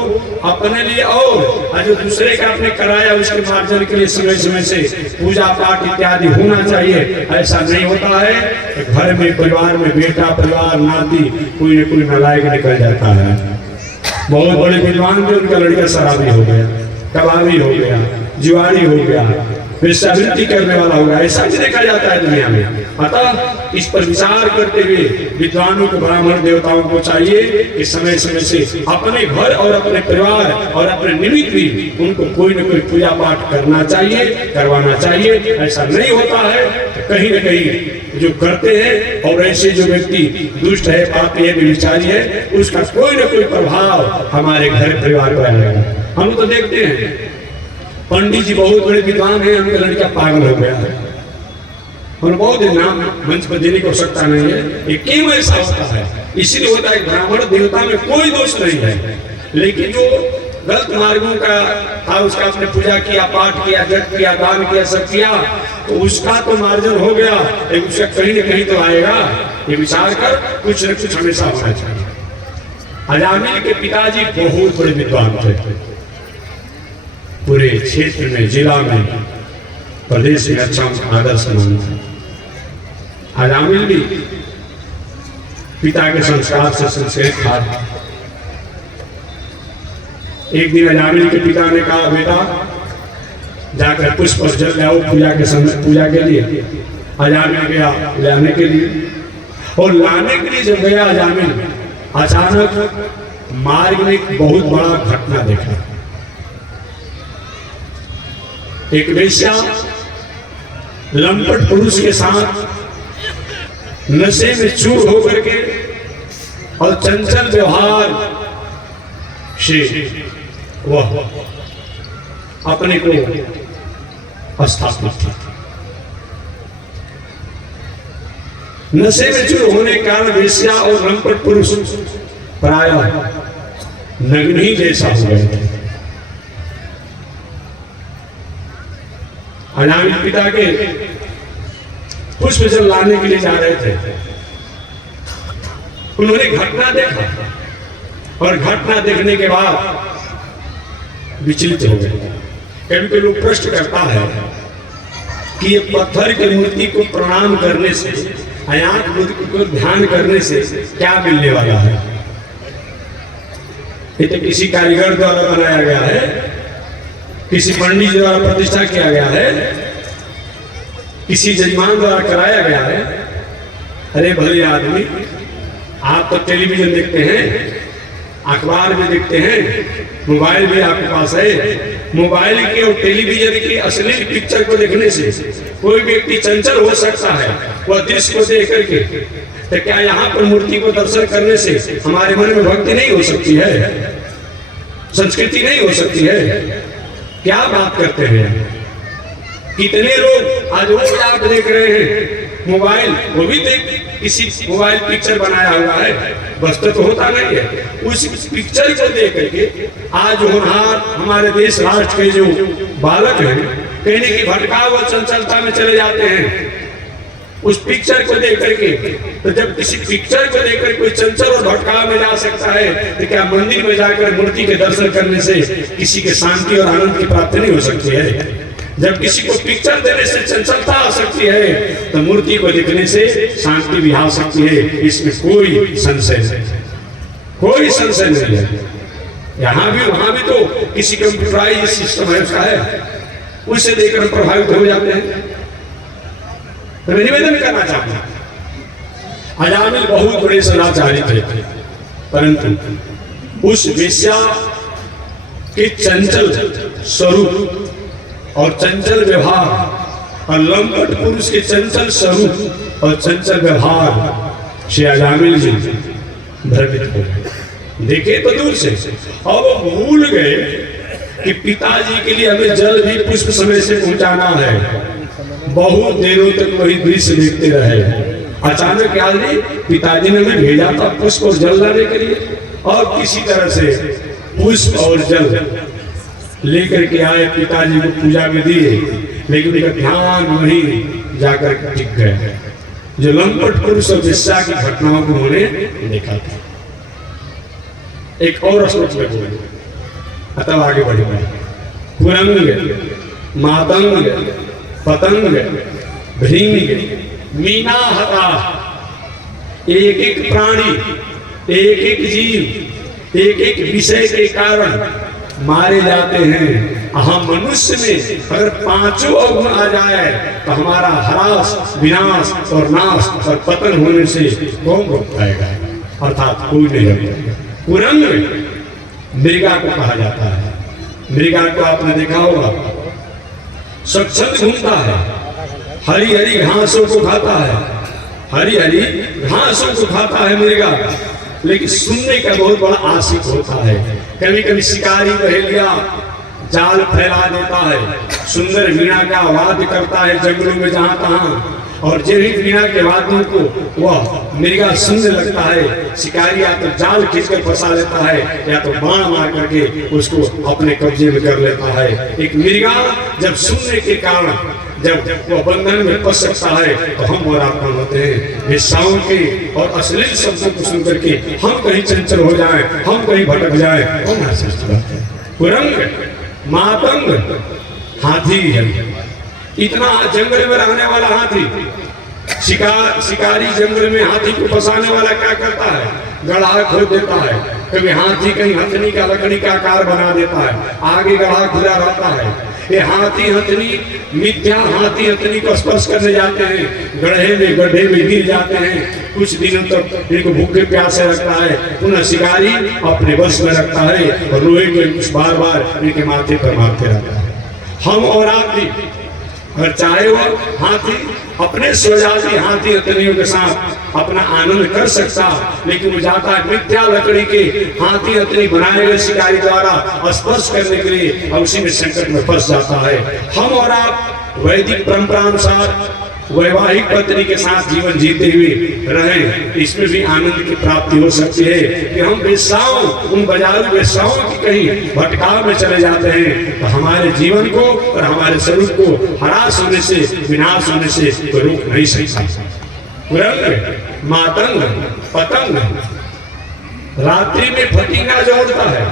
अपने लिए और जो दूसरे का आपने कराया उसके मार्जन के लिए समय समय से पूजा पाठ इत्यादि होना चाहिए। ऐसा नहीं होता है, घर में परिवार में बेटा, परिवार, नाती, कोई न कोई नालायक निकल जाता है। बहुत बड़े विद्वान थे, उनका लड़का शराबी हो गया, कबाबी हो गया, जुआरी हो गया, वेश्यावृत्ति करने वाला होगा। ऐसा भी देखा जाता है दुनिया में। अतः इस पर विचार करते हुए विद्वानों को, ब्राह्मण देवताओं को चाहिए कि समय समय से अपने घर और अपने परिवार और अपने निमित्त भी उनको कोई न कोई पूजा पाठ करना चाहिए, करवाना चाहिए। ऐसा नहीं होता है तो कहीं न कहीं जो करते हैं और ऐसे जो व्यक्ति दुष्ट है, पापी है, विचारी है, उसका कोई न कोई प्रभाव हमारे घर परिवार पर आएगा। हम तो देखते हैं पंडित जी बहुत बड़े विद्वान हैं, उनका लड़का पागल हो गया है और बहुत नाम मंच पर देने की आवश्यकता नहीं है। ये क्यों ऐसा होता है? इसलिए होता है ब्राह्मण देवता में कोई दोष नहीं है, लेकिन जो गलत मार्गों का था, उसका आपने पूजा किया, पाठ किया, जप किया, दान किया, सब किया, तो उसका तो मार्जन हो गया, लेकिन उसका कहीं न कहीं तो आएगा। ये विचार कर कुछ न कुछ हमेशा होना चाहिए। अजामिल के पिताजी बहुत बड़े विद्वान थे, पूरे क्षेत्र में, जिला में, प्रदेश में अच्छा आदर्श मानता। अजामिल भी पिता के संस्कार से संस्कृत था। एक दिन अजामिल के पिता ने कहा, बेटा जाकर पुष्प और जल लाओ पूजा के समय, पूजा के लिए। अजामिल गया लाने के लिए, और लाने के लिए जब गया अजामिल, अचानक मार्ग में एक बहुत बड़ा घटना देखा। एक वेश्या लंपट पुरुष के साथ नशे में चूर होकर के और चंचल व्यवहार से वह अपने को स्थापित थी। नशे में चूर होने के कारण वेश्या और लंपट पुरुष प्रायः नग्न ही जैसा हो गए थे। अजामिल पिता के पुष्प जल लाने के लिए जा रहे थे। उन्होंने घटना देखा और घटना देखने के बाद विचलित हो गए। कभी कोई लोग प्रश्न करता है कि ये पत्थर की मूर्ति को प्रणाम करने से, आंख को ध्यान करने से क्या मिलने वाला है? ये तो किसी कारीगर द्वारा बनाया गया है, किसी पंडित द्वारा प्रतिष्ठा किया गया है, किसी जजमान द्वारा कराया गया है। अरे भले आदमी, आप तो टेलीविजन देखते हैं, अखबार भी देखते हैं, मोबाइल भी आपके पास है। मोबाइल के और टेलीविजन की अश्लील पिक्चर को देखने से कोई व्यक्ति चंचल हो सकता है वह दृश्य को देख करके। तो क्या यहाँ पर मूर्ति को दर्शन करने से हमारे मन में भक्ति नहीं हो सकती है, संस्कृति नहीं हो सकती है? क्या बात करते हैं? कितने लोग आज रोज आप देख रहे हैं मोबाइल, वो भी देख किसी मोबाइल पिक्चर बनाया हुआ है, वस्तु तो होता नहीं है। उस पिक्चर को देख करके आज होनहार हमारे देश राष्ट्र के जो बालक हैं कहने की भटकाव और चंचलता में चले जाते हैं उस पिक्चर को देख करके। तो जब किसी पिक्चर को देखकर कोई चंचल और भटकाव में जा सकता है, तो क्या मंदिर में जाकर मूर्ति के दर्शन करने से किसी के शांति और आनंद की प्राप्ति नहीं हो सकती है? जब किसी को पिक्चर देने से चंचलता आ सकती है, तो मूर्ति को देखने से शांति भी आ सकती है। इसमें कोई संशय नहीं, कोई संशय नहीं है। यहाँ भी वहां भी तो किसी कंप्यूटराइज सिस्टम है उसका है, उससे देखकर प्रभावित हो जाते हैं। तो मैं निवेदन करना चाहता हूं, अजामिल बहुत बड़े सदाचारी थे, परंतु उस वेश्या के चंचल स्वरूप और चंचल व्यवहार और लंपट पुरुष के चंचल स्वरूप और चंचल व्यवहार से अजामिल जी भ्रमित हो गए। देखे तो दूर से, और वो भूल गए कि पिताजी के लिए हमें जल भी पुष्प समय से पहुंचाना है। बहुत देरों तक वही दृश्य देखते रहे। अचानक क्या जी, पिताजी ने हमें भेजा था पुष्प और जल लाने के लिए, और किसी तरह से पुष्प और जल लेकर के आए, पिताजी को पूजा में दिए, लेकिन उनका ध्यान वहीं जाकर टिक गया जो लंपट पुरुष और वेश्या की घटनाओं को उन्होंने देखा था। एक और श्लोक में बोले, अतः आगे बढ़े। कुरंग, मातंग, पतंग, भृंग, मीना हता, एक एक प्राणी, एक एक जीव, एक एक विषय के कारण मारे जाते हैं। हम मनुष्य में अगर पांचों अवगुण आ जाए तो हमारा ह्रास, विनाश और नाश और पतन होने से कौन रोक पाएगा? अर्थात कोई नहीं रोकेगा। कुरंग मृगा को कहा जाता है। मृगा को आपने देखा होगा, स्वच्छंद घूमता है, हरी हरी घासों को खाता है, हरी हरी घासों को खाता है मृगा, लेकिन सुनने का बहुत बड़ा आशिक होता है। कभी कभी शिकारी पहेलिया जाल फैला देता है, सुंदर वीणा का वाद्य करता है जंगलों में जहां तहां, और जैविक वीणा के वाद्यों को वह मृगा सुनने लगता है। शिकारी या तो जाल खींचकर फंसा लेता है या तो बाण मार करके उसको अपने कब्जे में कर लेता है। एक मृगा जब सुनने के कारण जब वह बंधन में फंस सकता है तो हम और आप होते हैं वेश्याओं के और अश्लील शब्दों को सुनकर के हम कहीं चंचल हो जाएं, हम कहीं भटक जाएं, हम कुरंग, मातंग, हाथी है। इतना जंगल में रहने वाला हाथी, शिकारी जंगल में हाथी को फंसाने वाला क्या करता है? गड्ढा खोद देता है। कभी हाथी कहीं हथनी का लकड़ी का आकार बना देता है, आगे गड्ढा खुला रहता है। ये हाथी हथनी मिथ्या, हाथी हथनी को स्पर्श करने जाते हैं, गड्ढे में गिर जाते हैं, कुछ दिनों तक इनको भूखे प्यासे रखता है, पुनः शिकारी अपने वश में रखता है और लोहे के बार बार इनके माथे पर मारते रहता है। हम और आप भी अगर चाहे वो हाथी अपने स्वजाति हाथी हथनियों के साथ अपना आनंद कर सकता, लेकिन वो जाता है मिथ्या लकड़ी के हाथी हथनी बनाए गए शिकारी द्वारा स्पर्श करने के लिए और उसी में संकट में फंस जाता है। हम और आप वैदिक परंपरा अनुसार वैवाहिक पत्नी के साथ जीवन जीते हुए रहें, इसमें भी आनंद की प्राप्ति हो सकती है। कि हम वेश्याओं, उन बाजारू वेश्याओं की कहीं भटकाव में चले जाते हैं तो हमारे जीवन को और हमारे स्वरूप को हरास होने से, विनाश होने से कोई रोक नहीं सकता। कुरंग, मातंग, पतंग, रात्रि में फतिंगा जो उड़ता है,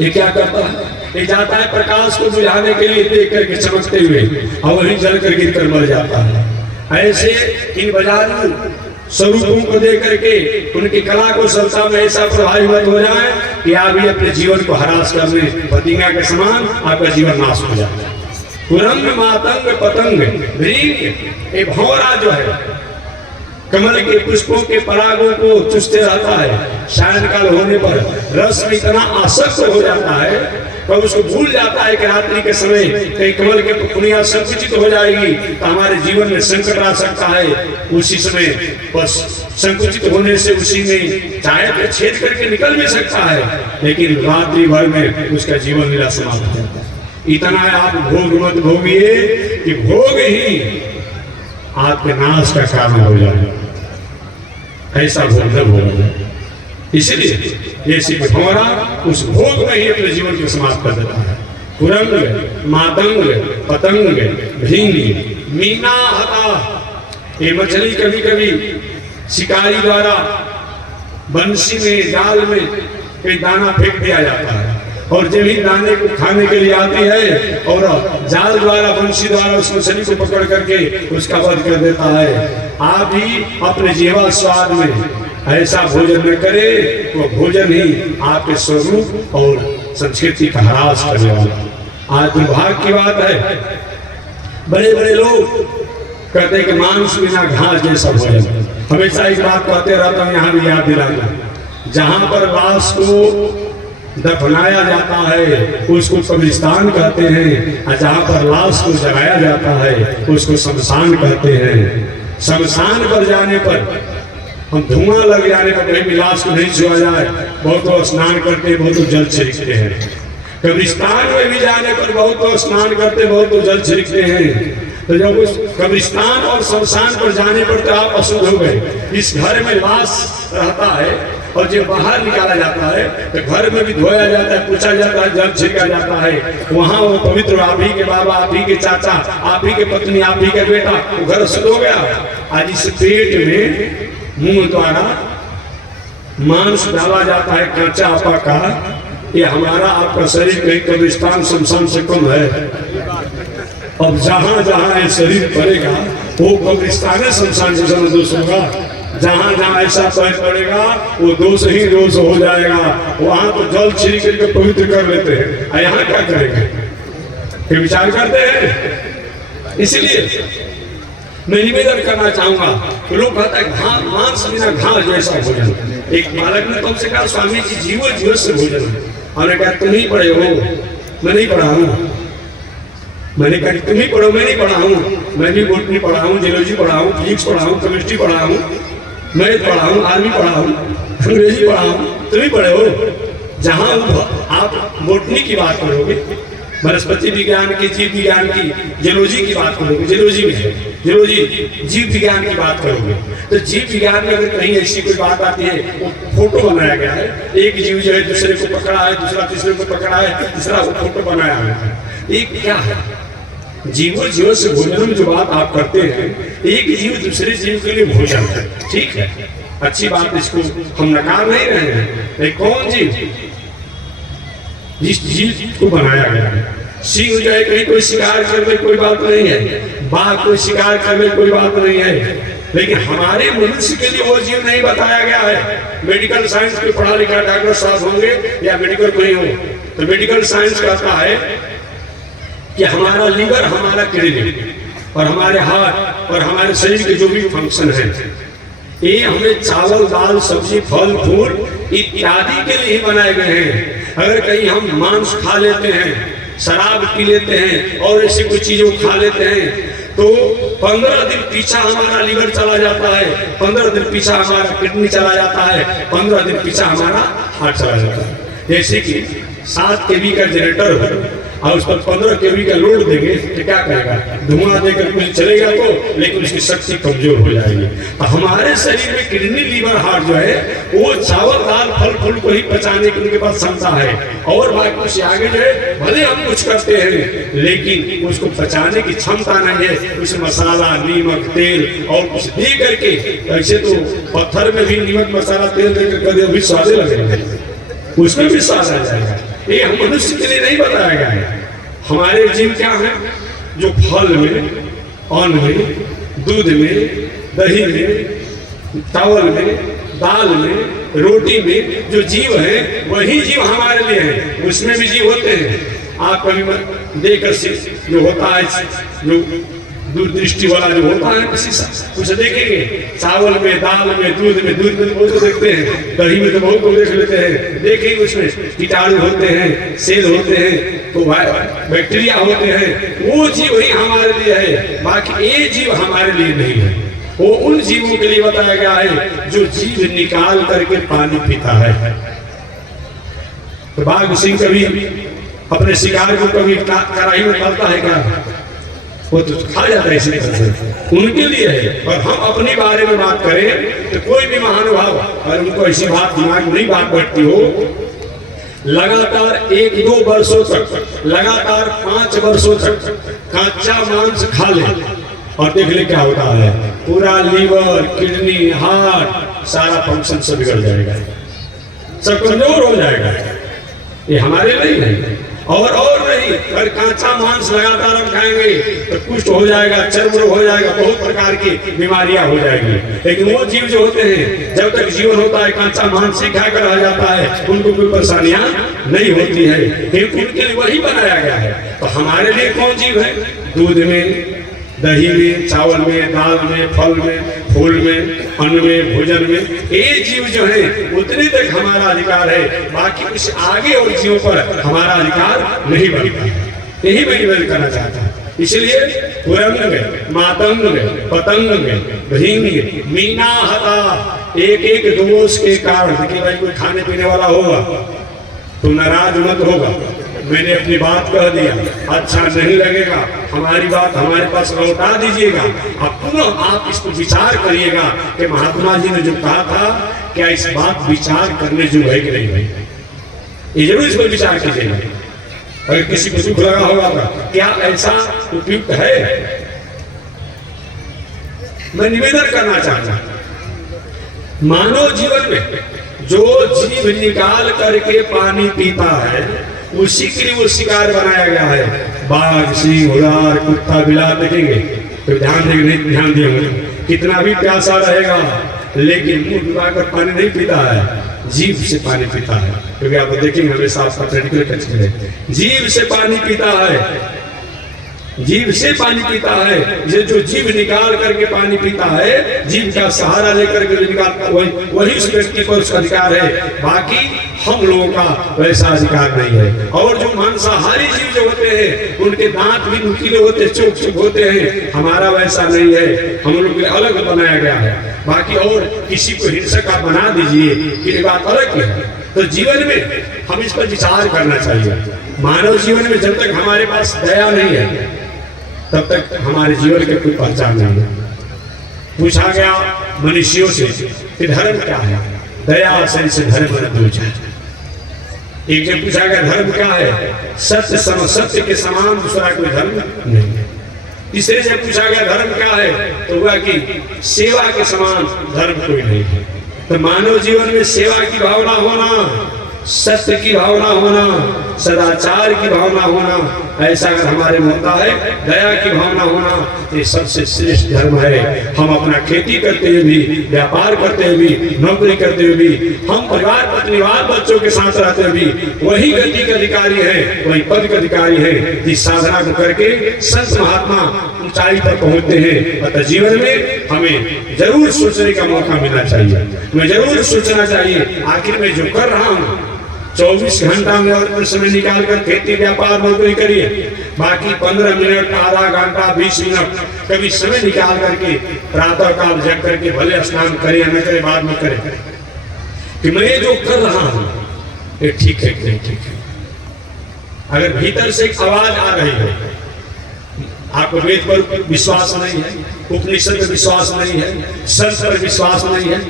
ये क्या करता है? ये जाता है प्रकाश को बुझाने के लिए, देख करके चमकते हुए, और वहीं जल कर गिर कर मर जाता है। ऐसे इन बाजारू स्वरूपों को देख करके उनकी कला कौशलता में ऐसा प्रभावित हो जाए कि आप भी अपने जीवन को हरास कर ले, फतिंगा के समान आपका जीवन नाश हो जाए। कुरंग, मातंग, पतंग, भृंग, ये भौरा जो है कमल के पुष्पों के परागों को चुसते रहता है। सायंकाल होने पर रस में इतना आसक्त हो जाता है तो उसको भूल जाता है कि रात्रि के समय कहीं कमल के पुनिया संकुचित हो जाएगी तो हमारे जीवन में संकट आ सकता है। उसी समय बस संकुचित होने से उसी में चाहे तो छेद करके निकल भी सकता है, लेकिन रात्रि भर में उसका जीवन लीला समाप्त हो जाता है। इतना आप भोग मत भोगिए कि भोग ही आपके नाश का कारण हो जाए, ऐसा भोग न भोग। इसलिए जैसे भौरा उस भोग में ही अपने जीवन को समाप्त कर देता है। कुरंग, मातंग, पतंग, भृंग, मीना हता, ये मछली कभी कभी शिकारी द्वारा बंसी में, जाल में कोई दाना फेंक दिया जाता है और जब ही दाने को खाने के लिए आती है और जाल द्वारा, बंसी द्वारा उस मछली को पकड़ करके उसका वध कर देता है। आप भी अपने जीवा स्वाद में ऐसा भोजन न करें, तो भोजन ही आपके स्वरूप और संस्कृति का ह्रास करने वाला। आज दुर्भाग्य की बात है, बड़े बड़े लोग कहते हैं कि मांस बिना घास जैसा भोजन। हमेशा एक बात कहते रहता हूँ, यहाँ भी याद दिलाना, जहाँ पर लाश को दफनाया जाता है उसको कब्रिस्तान कहते हैं, और जहाँ पर लाश को जलाया जाता है उसको शमशान कहते हैं। शमशान पर जाने पर, हम धुआं लग जाने पर कहीं भी लाश को नहीं छुआ जाए, बहुत तो स्नान करते हैं, बहुत तो जल छिड़कते हैं। कब्रिस्तान में भी जाने पर बहुत तो स्नान करते, बहुत तो जल छिड़कते हैं। तो जब उस कब्रिस्तान और शमशान पर जाने पर तो आप अशुद्ध हो गए। इस घर में लाश रहता है और जब बाहर निकाला जाता है तो घर में भी धोया जाता है, पूछा जाता है, जल छिड़का जाता है। वहाँ वो पवित्र, आप ही के बाबा, आप ही के चाचा, आप ही के पत्नी, आप ही के बेटा, वो घर शुद्ध हो गया। आज इस पेट में मुंह द्वारा मांस डाला जाता है कच्चा आपा का, ये हमारा आपका शरीर कहीं कब्रिस्तान शमशान से कम है। अब जहां जहां ये शरीर पड़ेगा वो कब्रिस्तान शमशान से दोष होगा। जहां जहां ऐसा पैर पड़ेगा वो दोष ही दोष हो जाएगा। वहां तो जल छिड़क करके पवित्र कर लेते हैं, यहाँ क्या करेंगे? फिर विचार करते हैं। इसलिए मैं निवेदन करना चाहूंगा कि लोग कहता है मांस बिना घास जैसा भोजन। एक बालक ने तुमसे कहा, स्वामी जी जीवो जीव से भोजन। हमने कहा तुम ही पढ़े हो, मैं नहीं पढ़ा हूँ। मैंने कहा तुम ही पढ़ो, मैं नहीं पढ़ा हूँ। मैं भी बॉटनी पढ़ा हूँ, जियोलॉजी पढ़ा हूँ, फिजिक्स पढ़ा हूँ, केमिस्ट्री पढ़ा हूँ, मैथ पढ़ा हूँ, आर्मी पढ़ा हूँ, अंग्रेजी पढ़ा हूँ, तुम ही पढ़े हो। जहाँ आप बॉटनी की बात करोगे, वनस्पति विज्ञान की, जीव विज्ञान की, जियोलॉजी की बात करोगे, जियोलॉजी में जियोलॉजी जीव विज्ञान की बात करोगे, तो जीव विज्ञान में अगर कहीं ऐसी कोई बात आती है, वो फोटो बनाया गया है। एक जीव जो है दूसरे को पकड़ा है, दूसरा तीसरे को पकड़ा है, तीसरा को फोटो बनाया है। एक क्या है? जीवो जीव से भोजन में जो बात आप करते हैं, एक जीव दूसरे जीव के लिए भोजन है, ठीक है, अच्छी बात, इसको हम नकार नहीं रहे हैं। कौन जीव? जिस जीव को बनाया गया है। सिंह जो है कहीं कोई शिकार कर ले कोई बात नहीं है, बाघ कोई शिकार कर ले कोई बात नहीं है, लेकिन हमारे मनुष्य के लिए वो जीव नहीं बताया गया है। मेडिकल साइंस में पढ़ा लिखा डॉक्टर साहब होंगे या मेडिकल कोई हो, तो मेडिकल साइंस कहता है कि हमारा लीवर, हमारा किडनी और हमारे हार्ट और हमारे शरीर के जो भी फंक्शन है, ये हमें चावल, दाल, सब्जी, फल, फूल इत्यादि के लिए बनाए गए हैं। अगर कहीं हम मांस खा लेते हैं, शराब पी लेते हैं और ऐसी कुछ चीजों खा लेते हैं, तो 15 दिन पीछा हमारा लीवर चला जाता है, 15 दिन पीछा हमारा किडनी चला जाता है, 15 दिन पीछा हमारा हार्ट चला जाता है। जैसे कि 7 kV का जनरेटर हो और उस पर 15 केवी का लोड देंगे तो क्या करेगा, धुआं देकर कुछ चलेगा तो, लेकिन उसकी शक्ति कमजोर हो जाएगी। तो हमारे शरीर में किडनी, लीवर, हार्ट जो है वो चावल, दाल, फल फूल को ही पचाने की उनके पास क्षमता है, और बाकी कुछ आगे जो है भले हम कुछ करते हैं लेकिन उसको पचाने की क्षमता नहीं है। उसमें मसाला, नीमक, तेल और कुछ दे करके, ऐसे तो पत्थर में भी नीमक, मसाला, तेल देकर कभी भी स्वाद लगेगा, उसमें भी स्वाद आ जाएगा। ये हम मनुष्य के लिए नहीं बताया गया है। हमारे जीव क्या है, जो फल में, अन्न में, दूध में, दही में, चावल में, दाल में, रोटी में जो जीव है वही जीव हमारे लिए है। उसमें भी जीव होते हैं। आप कभी देखकर जो होता है, जो दूरदृष्टि वाला जो होता है, किसी कुछ देखेंगे, चावल में, दाल में, दूध में बहुत तो देखते हैं, दही में तो बहुत को देख लेते हैं, देखेंगे उसमें कीटाणु होते हैं, सेल होते हैं, तो बैक्टीरिया होते हैं, वो जीव ही हमारे लिए है। बाकी ये जीव हमारे लिए नहीं है। वो उन जीवों के लिए बताया गया है जो जीव निकाल करके पानी पीता है। तो बाघ सिंह कभी अपने शिकार को कभी कड़ाही में डालता है क्या, वो तो खा जाता है, इसलिए उनके लिए है। और हम अपने बारे में बात करें तो कोई भी महानुभाव और उनको ऐसी बात दिमाग में नहीं बात बैठती हो, लगातार 1-2 वर्षों तक, लगातार 5 वर्षों तक कच्चा मांस खा ले और देख ले क्या होता है, पूरा लीवर, किडनी, हार्ट, सारा फंक्शन सब बिगड़ जाएगा, सब कमजोर हो जाएगा। ये हमारे नहीं है। और नहीं, अगर कांचा मांस लगातार हम खाएंगे तो कुष्ठ हो जाएगा, चर्म रोग हो जाएगा, बहुत प्रकार की बीमारियां हो जाएंगी। लेकिन वो जीव जो होते हैं, जब तक जीवन होता है कांचा मांस ही खाकर रह जाता है, उनको कोई परेशानियां नहीं होती है, क्योंकि उनके लिए वही बनाया गया है। तो हमारे लिए कौन जीव है, दूध में, दही में, चावल में, दाल में, फल में, फूल में, अन्न में, भोजन में, ये जीव जो है उतने तक हमारा अधिकार है। बाकी कुछ आगे और जीवों पर हमारा अधिकार नहीं बनता। यही मैं निवेदन करना चाहता हूँ। इसलिए कुरंग, मातंग, पतंग, भृंग, मीना, हता, एक दोष के कारण कि भाई कोई खाने पीने वाला होगा तो नाराज मत होगा, मैंने अपनी बात कह दिया, अच्छा नहीं लगेगा, हमारी बात हमारे पास लौटा दीजिएगा। अब पुनः आप इसको विचार करिएगा कि महात्मा जी ने जो कहा था, क्या इस बात विचार करने जो है कि नहीं भाई, ये जरूर इस पर विचार कीजिएगा। अगर किसी को दुख लगा होगा क्या ऐसा उपयुक्त है, मैं निवेदन करना चाहता हूं। मानव जीवन में जो जीव निकाल करके पानी पीता है उसी के लिए वो शिकार बनाया गया है। बाघ, सिंह, उड़ार, कुत्ता, बिलार देखेंगे तो ध्यान देंगे, नहीं ध्यान देंगे, कितना भी प्यासा रहेगा लेकिन मुंह डुबाकर पानी नहीं पीता है, जीभ से पानी पीता है। क्योंकि आप देखेंगे हमेशा आपका प्रैक्टिकल टच करें, जीभ से पानी पीता है, जीभ से पानी पीता है। ये जो जीभ निकाल करके पानी पीता है, जीभ का सहारा लेकर के निकालता, वही उस व्यक्ति पर उसका अधिकार है। बाकी हम लोगों का वैसा अधिकार नहीं है। और जो मांसाहारी जीव जो होते हैं उनके दांत भी नुकीले होते हैं, चोक चोक होते हैं, हमारा वैसा नहीं है, हम लोग के लिए अलग बनाया गया है। बाकी और किसी को हिंसक आप बना दीजिए, ये बात अलग है। तो जीवन में हम इस पर विचार करना चाहिए। मानव जीवन में जब तक हमारे पास दया नहीं है तब तक हमारे जीवन की कोई पहचान नहीं है। पूछा गया मनुष्यों से कि धर्म क्या है, दया से धर्म दूजा। एक जब पूछा गया धर्म क्या है, सत्य सत्य के समान दूसरा कोई धर्म नहीं है। तीसरे जब पूछा गया धर्म क्या है तो हुआ कि सेवा के समान धर्म कोई नहीं है। तो मानव जीवन में सेवा की भावना होना, सत्य की भावना होना, सदाचार की भावना होना, ऐसा अगर हमारे में होता है, दया की भावना होना, ये सबसे श्रेष्ठ धर्म है। हम अपना खेती करते हुए भी, व्यापार करते हुए भी, नौकरी करते हुए भी, हम परिवार परिवार बच्चों के साथ रहते हुए भी वही गति के अधिकारी है, वही पद के अधिकारी है जिस साधना को करके संत महात्मा ऊंचाई पर पहुंचते हैं। अतः जीवन में हमें जरूर सोचने का मौका मिलना चाहिए, हमें जरूर सोचना चाहिए आखिर में जो कर रहा हूँ 24 घंटा में और समय निकाल कर खेती व्यापार नौकरी करिए, बाकी 15 मिनट, आधा घंटा, 20 मिनट कभी समय निकाल करके प्रातः काल जग करके भले स्नान करे या न करे, बाद में करे कि मैं जो कर रहा हूँ ये ठीक है कि नहीं ठीक है। अगर भीतर से एक आवाज आ रही है, आपको वेद पर विश्वास नहीं है, उपनिषद पर विश्वास नहीं है, संत पर विश्वास नहीं है,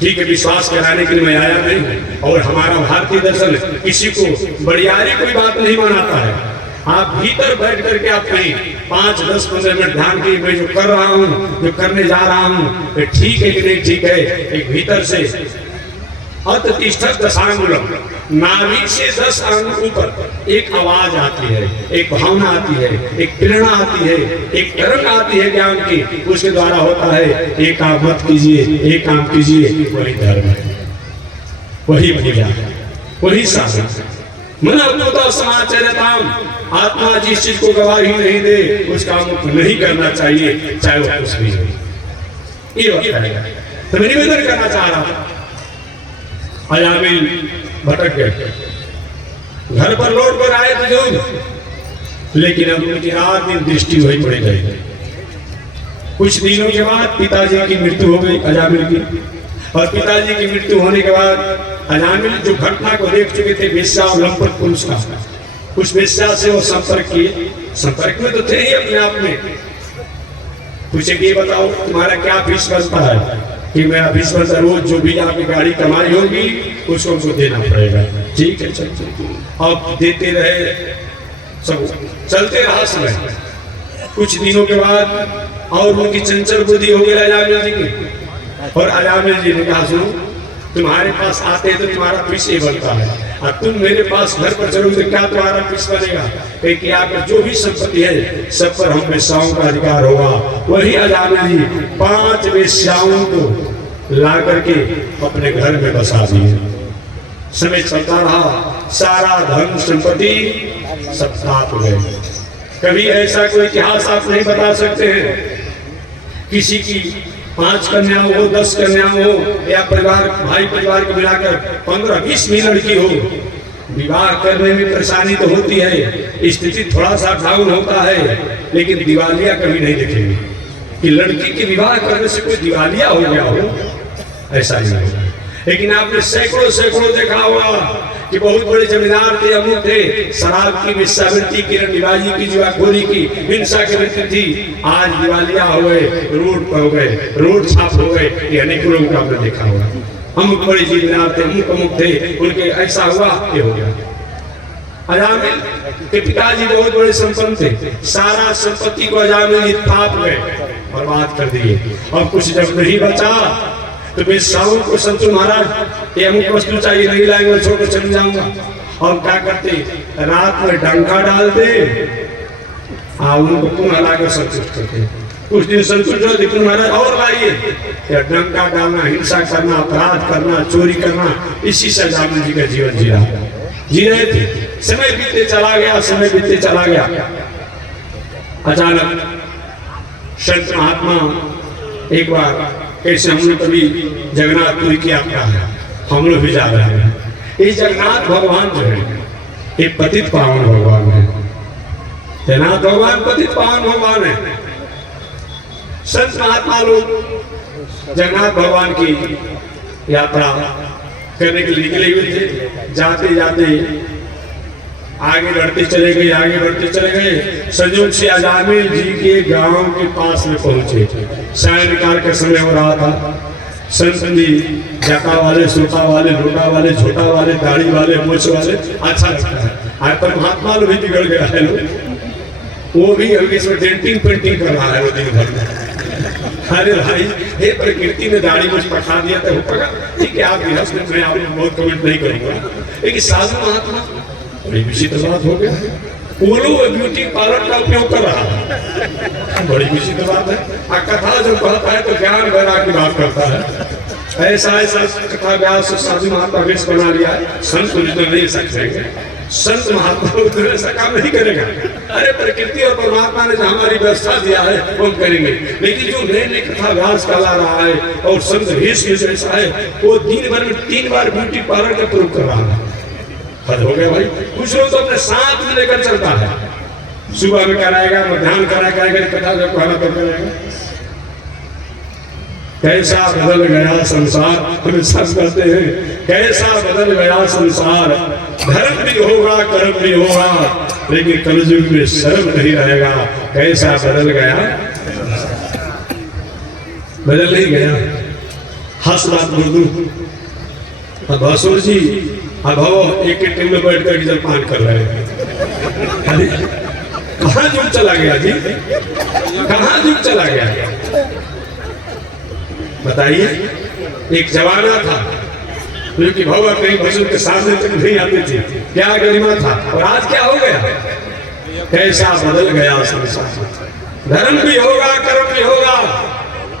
ठीक है, विश्वास कराने के लिए मैं आया नहीं। और हमारा भारतीय दर्शन किसी को बड़ियारी कोई बात नहीं मनाता है। आप भीतर बैठ करके आप कहीं 5, 10, 15 मिनट ध्यान की मैं जो कर रहा हूँ, जो करने जा रहा हूँ, ठीक है कि नहीं ठीक है। एक भीतर से अतिष्ठत दशांगुलम, नाभि से 10 अंग ऊपर एक आवाज आती है, एक भावना आती है, एक प्रेरणा आती है, एक तरंग आती है ज्ञान की। उसके द्वारा होता है एक काम मत कीजिए, एक काम कीजिए, वही धर्म है, वही पूजा, वही शासन। मन तो समाचरताम, आत्मा जिस चीज को गवाही नहीं दे उस काम को नहीं करना चाहिए, चाहे वो कुछ भी हो। ये बताएगा तो मैं निवेदन करना चाह रहा था। अजामिल भटक गए, घर पर लौट कर आए थे जो, लेकिन अब उनकी रात दिन दृष्टि वही पड़ी गई। कुछ दिनों के बाद पिताजी की मृत्यु हो गई अजामिल की, और पिताजी की मृत्यु होने के बाद अजामिल जो घटना को देख चुके थे वेश्या और लंपट पुरुष का, उस वेश्या से वो संपर्क किए। संपर्क में तो थे ही अपने आप में। पूछे कि ये बताओ तुम्हारा क्या फीस बनता है? कि मेरा फीस बनता, रोज जो भी आपकी गाड़ी कमाई होगी उसको हमको देना पड़ेगा। ठीक है, चल अब देते रहे, सब चलते रहा समय। कुछ दिनों के बाद और उनकी चंचल बुद्धि हो गई अजामिल जी की, और अजामिल जी ने कहा सुनो, तुम्हारे पास आते हैं तो तुम्हारा फीस ये बनता है, और तुम मेरे पास घर पर चलोगे तो क्या तुम्हारा फीस बनेगा? कि आपका जो भी संपत्ति है सब पर हम वेश्याओं का अधिकार होगा। वही अजामिल जी 5 वेश्याओं को ला करके अपने घर में बसा दिए। समय चलता रहा, सारा धन संपत्ति सब साथ हो गए। कभी ऐसा कोई इतिहास आप नहीं बता सकते हैं किसी की 5 कन्याओं हो, 10 कन्याओं हो, या परिवार भाई परिवार को मिलाकर 15-20 भी लड़की हो, विवाह करने में परेशानी तो होती है, स्थिति थोड़ा सा डाउन होता है, लेकिन दिवालिया कभी नहीं देखेंगे कि लड़की के विवाह करने से कोई दिवालिया हो गया हो, ऐसा नहीं होगा। लेकिन आपने सैकड़ों देखा होगा कि बहुत बड़े जमींदार थे, अमीर थे, शराब की वेश्यावृत्ति, किरण निवाजी की, जुआखोरी की, हिंसा की वृत्ति थी, आज दिवालिया हो गए, रोड पर हो गए, रोड छाप हो गए। ये अनेक लोगों का आपने देखा होगा। अमुक बड़े जमींदार थे, अमुक थे, उनके ऐसा हुआ, ये हो गया। अजामिल के पिताजी बहुत बड़े संपन्न थे, सारा संपत्ति को अजामिल थाप गए, बर्बाद कर दिए। और कुछ जब नहीं बचा तो मैं शाम को संतु महाराज ये अमुक वस्तु चाहिए, नहीं लाएंगे छोड़ चल जाऊंगा। और क्या करते, रात में डंका डालते, उनको पुनः लाकर संतुष्ट करते। कुछ दिन संतुष्ट हो, लेकिन महाराज और लाइए। या डंका डालना, हिंसा करना, अपराध करना, चोरी करना, इसी से अजामिल जी का जीवन जी रहे थे। समय बीतते चला गया, समय बीतते चला गया। अचानक संत महात्मा एक बार, ऐसे हम लोग कभी जगन्नाथपुरी की यात्रा है, हम लोग भी जा रहे हैं। ये जगन्नाथ भगवान जो है ये पतित पावन भगवान है। जगन्नाथ भगवान पतित पावन भगवान है। संत महात्मा लोग जगन्नाथ भगवान की यात्रा करने के लिए निकले हुए थे। जाते जाते आगे बढ़ते चले गए। संयोग से अजामिल जी के गांव के पास में पहुंचे। सायंकाल का समय हो रहा था। संत जी जटा वाले, सोटा वाले, लोटा वाले, छोटा वाले, दाढ़ी वाले, मूछ वाले, अच्छा लगता है। आज पर महात्मा लोग भी बिगड़ गया है, वो भी अभी इसमें डेंटिंग पेंटिंग कर रहा है वो दिन भर में। अरे भाई, हे प्रकृति ने दाढ़ी मुझ पठा दिया तो होगा, ठीक है, आप गृहस्थ, मैं आप बहुत कमेंट नहीं करूंगा। लेकिन साधु महात्मा बड़ी विचित्र बात हो गया। वो लोग ब्यूटी पार्लर का उपयोग कर रहा है, बड़ी विचित्र बात है। कथा जब कहता है तो ज्ञान वैराग्य की बात करता है। ऐसा कथा व्यास साधु महात्मा वेश बना लिया है। संत तो नहीं सकेंगे, संत महात्मा तो ऐसा काम नहीं करेगा। अरे प्रकृति और परमात्मा ने जो हमारी व्यवस्था दिया है वो हम करेंगे। लेकिन जो नए कथा व्यास का ला रहा है और संत वेश जैसा है, वो दिन भर में 3 बार ब्यूटी पार्लर का प्रयोग कर रहा है। हद हो गया भाई। कुछ लोग तो अपने साथ में लेकर चलता है, सुबह में कराएगा, मध्याह्न कराएगा, कथा जब कहना तो करेगा। कैसा बदल गया संसार, हम सब कहते हैं कैसा बदल गया संसार। धर्म भी होगा कर्म भी होगा, लेकिन कलयुग में शर्म नहीं रहेगा। कैसा बदल गया, बदल नहीं गया। हंसबात उर्दू। अब भसुर जी अब एक टीम में बैठ कर जलपान कर रहे हैं। कहाँ युग चला गया जी, कहाँ युग चला गया बताइए। एक जमाना था क्योंकि भगवान कहीं भसुर के सामने तक नहीं आते थे, क्या गरिमा था। और आज क्या हो गया, कैसा बदल गया संसार। धर्म भी होगा कर्म भी होगा,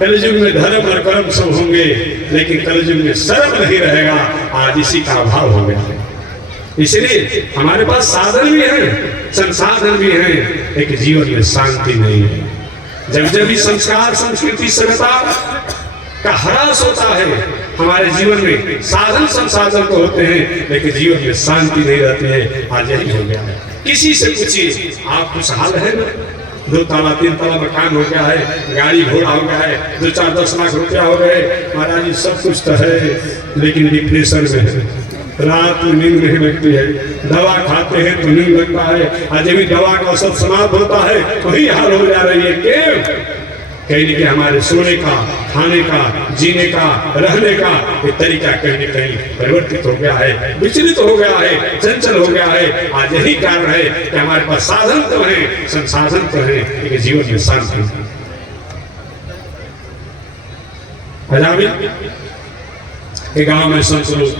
कलयुग में धर्म और कर्म सब होंगे, लेकिन कलयुग में शर्म नहीं रहेगा। आज इसी का अभाव हो गया। इसलिए हमारे पास साधन भी है, संसाधन भी है, लेकिन जीवन में शांति नहीं है। जब जब भी संस्कार संस्कृति सभ्यता का ह्रास होता है हमारे जीवन में, साधन संसाधन तो होते हैं लेकिन जीवन में शांति नहीं रहती है। आज यही हो गया है। किसी से पूछिए, आप खुशहाल है ना? 2 ताला 3 ताला मकान हो गया है, गाड़ी घोड़ा हो गया है, 2-4-10 लाख रुपया हो गए, महाराज जी सब कुछ तो है, लेकिन डिप्रेशन में है, रात में नींद नहीं लगती है, दवा खाते हैं तो नींद लगता है, आज भी दवा का औसत समाप्त होता है, वही हाल हो जा रही है। क्यों? कहीं कि हमारे सोने का, खाने का, जीने का, रहने का ये तरीका कहीं न कहीं परिवर्तित हो गया है, विचलित हो गया है, चंचल हो गया है। आज यही कारण है कि हमारे पास साधन तो है, संसाधन तो है, लेकिन जीवन में शांति नहीं। अजामिल के गांव में संत लोग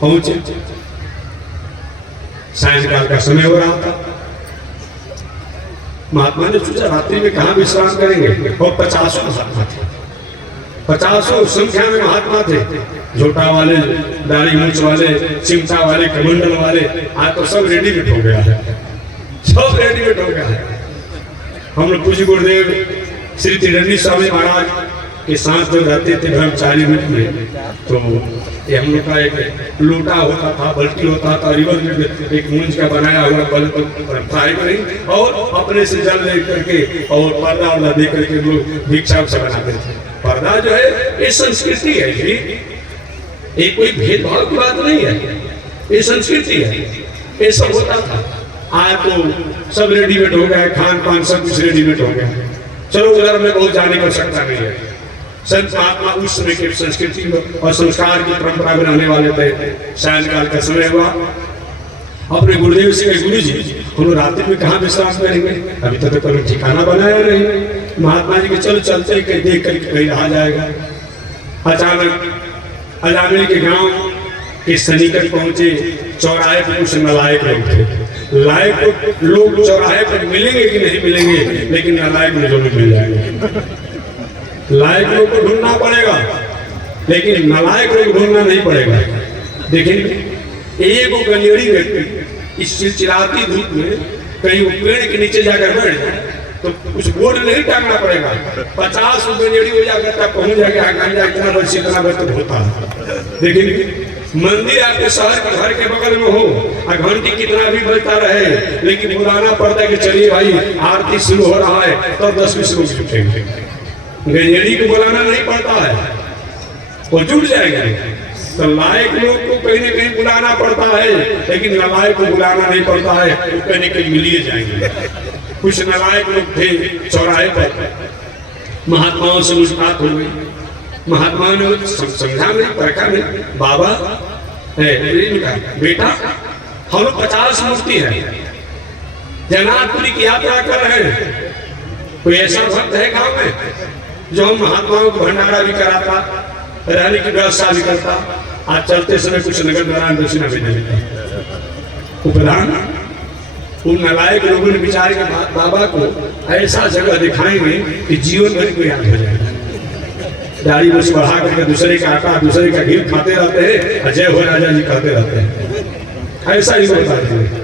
पहुंचे, सायंकाल का समय हो रहा था। महात्मा ने सोचा रात्रि में कहाँ विश्राम करेंगे, और 50 महात्मा थे, 50 संख्या में महात्मा थे। झोटा वाले, दाढ़ी मूंछ वाले, चिमटा वाले, कमंडल वाले, आज तो सब रेडीमेड हो गया है, सब रेडीमेड हो गया है। हम लोग पूज्य गुरुदेव श्री त्रिदंडी स्वामी महाराज के साथ जो रहते थे ब्रह्मचारी रूप में, तो ये हम लोग का एक लोटा होता था, बल्टी होता था, रिवर में एक मूंज का बनाया हुआ बल नहीं, और अपने से जल ले करके और पर्दा वर्दा दे करके लोग भिक्षा से बनाते थे। पर्दा जो है ये संस्कृति है जी, ये कोई भेदभाव की बात नहीं है, ये संस्कृति है, ये सब होता था। आज तो सब रेडीमेड हो गया है, खान पान सब कुछ रेडीमेड हो गया है। चलो उधर में बहुत जाने की आवश्यकता नहीं है। संत महात्मा उस समय की संस्कृति और संस्कार की परंपरा बनाने वाले थे। सायंकाल का समय हुआ, अपने गुरुदेव से कहे, गुरु जी हम रात्रि में कहाँ विश्राम करेंगे, अभी तक तो कोई ठिकाना बनाया नहीं। महात्मा जी के चल चलते कहीं देख करके कहीं रहा जाएगा। अचानक अजामिल के गांव के सन्निकट पहुंचे, चौराहे पर कुछ नलायक लोग थे। लायक लोग चौराहे पर मिलेंगे कि नहीं मिलेंगे, लेकिन नलायक में जरूर मिल जाएंगे। लायक लोग को ढूंढना पड़ेगा, लेकिन नालायक लोग ढूंढना नहीं पड़ेगा। देखिए एक गंजेड़ी व्यक्ति इस चिलचिलाती धूप में कहीं पेड़ के नीचे जाकर बैठ जाए तो कुछ बोर्ड नहीं टांगना पड़ेगा, 50 गंजेड़ी हो जाकर पहुंच जाएगा। इतना बच्चे इतना बच्चे होता है। देखिए मंदिर आपके शहर के घर के बगल में हो और घंटी कितना भी बजता रहे, लेकिन बुलाना पड़ता है कि चलिए भाई आरती शुरू हो रहा है, तो 10-20 लोग जुटेंगे। गंजेड़ी को बुलाना नहीं पड़ता है, वो जुट जाएगा। तो लायक लोग को कहीं न कहीं बुलाना पड़ता है, लेकिन नालायक को बुलाना नहीं पड़ता है, वो कहीं न कहीं मिलिए जाएंगे। कुछ नालायक लोग थे चौराहे पर, महात्माओं से मुलाकात हो गई। महात्मा ने समझा नहीं, परखा नहीं, बाबा बेटा हम लोग 50 मूर्ति है, जन्नतपुरी की यात्रा कर रहे हैं। कोई ऐसा भक्त है गांव में जो हम महात्माओं को भंडारा भी कराता, रहने की व्यवस्था भी करता, आज चलते समय कुछ नगर नारायण दक्षिणा भी नहीं देता। उपदान उन नालायक लोगों ने विचार के बाबा को ऐसा जगह दिखाएंगे कि जीवन भर को याद हो जाएगा। दाढ़ी मूंछ बढ़ा करके दूसरे का आटा दूसरे का घी खाते रहते हैं, अजय हो राजा जी कहते रहते हैं। ऐसा ही होता है।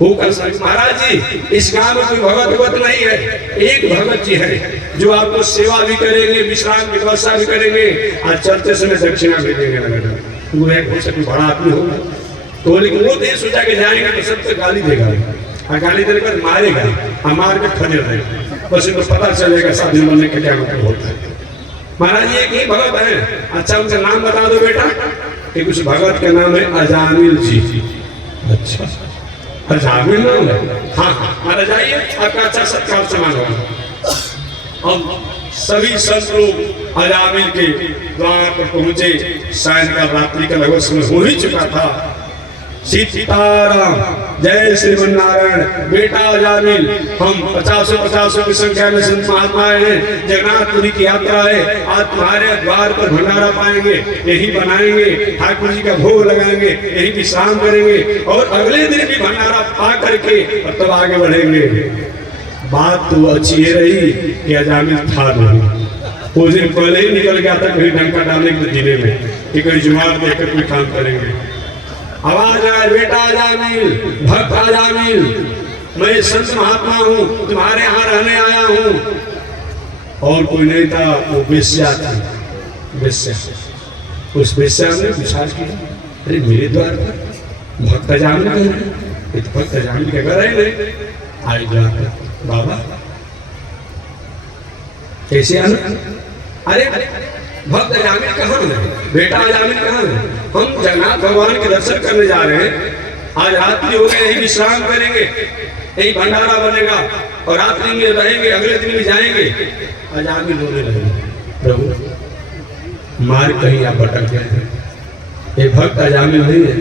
महाराज जी इस गांव में कोई भगत नहीं है, एक भगत जी है जो आपको सेवा भी करेंगे, विश्राम की व्यवस्था भी करेंगे, आज चलते समय दक्षिणा भी देंगे। वो एक हो सके बड़ा आदमी होगा तो, लेकिन वो देश सोचा के जाएंगे तो सबसे गाली देगा, और गाली देने पर मारेगा, मार के खड़े रहेगा, बस इनको पता चलेगा शादी बनने का क्या मतलब होता है। महाराज ये एक ही भगत है। अच्छा उनका नाम बता दो बेटा। कि कुछ भगत का नाम है अजामिल जी। अच्छा अजामिल नाम है। हाँ हाँ महाराज आइए, आपका अच्छा सत्कार समान होगा। अब सभी संत लोग अजामिल के द्वार पर पहुंचे। सायंकाल रात्रि का लगभग समय हो ही चुका था। सीताराम जय श्रीमन नारायण। बेटा अजामिल, हम 50 की संख्या में संत महात्माएं हैं। जगन्नाथपुरी की यात्रा है। आज तुम्हारे द्वार पर भंडारा पाएंगे, यही बनाएंगे, ठाकुर जी का भोग लगाएंगे, यही विश्राम करेंगे और अगले दिन भी भंडारा पा करके और तब आगे बढ़ेंगे। बात तो अच्छी ये रही कि अजामिल था नहीं। उस दिन पहले ही निकल गया था कहीं डंका डालने के जिले में कि कोई जुमार देकर कोई काम करेंगे। आवाज आए, बेटा अजामिल, भक्त अजामिल, मैं संत महात्मा हूँ, तुम्हारे यहाँ रहने आया हूँ। और कोई नहीं था, वो वेश्या थी। वेश्या, उस वेश्या ने विचार किया, अरे मेरे द्वार पर भक्त अजामिल कह रहे, तो भक्त अजामिल के घर है नहीं। आई द्वार बाबा कैसे आना? अरे भक्त अजामिल कहाँ है? बेटा अजामिल कहाँ है? हम जगन्नाथ भगवान के दर्शन करने जा रहे हैं। आज रात्रि हो गए, यही विश्राम करेंगे, यही भंडारा बनेगा और रात्रि में रहेंगे, अगले दिन भी जाएंगे। अजामिल रोने लगे, प्रभु मार कहीं आप भटक गए हैं। ये भक्त अजामिल नहीं है,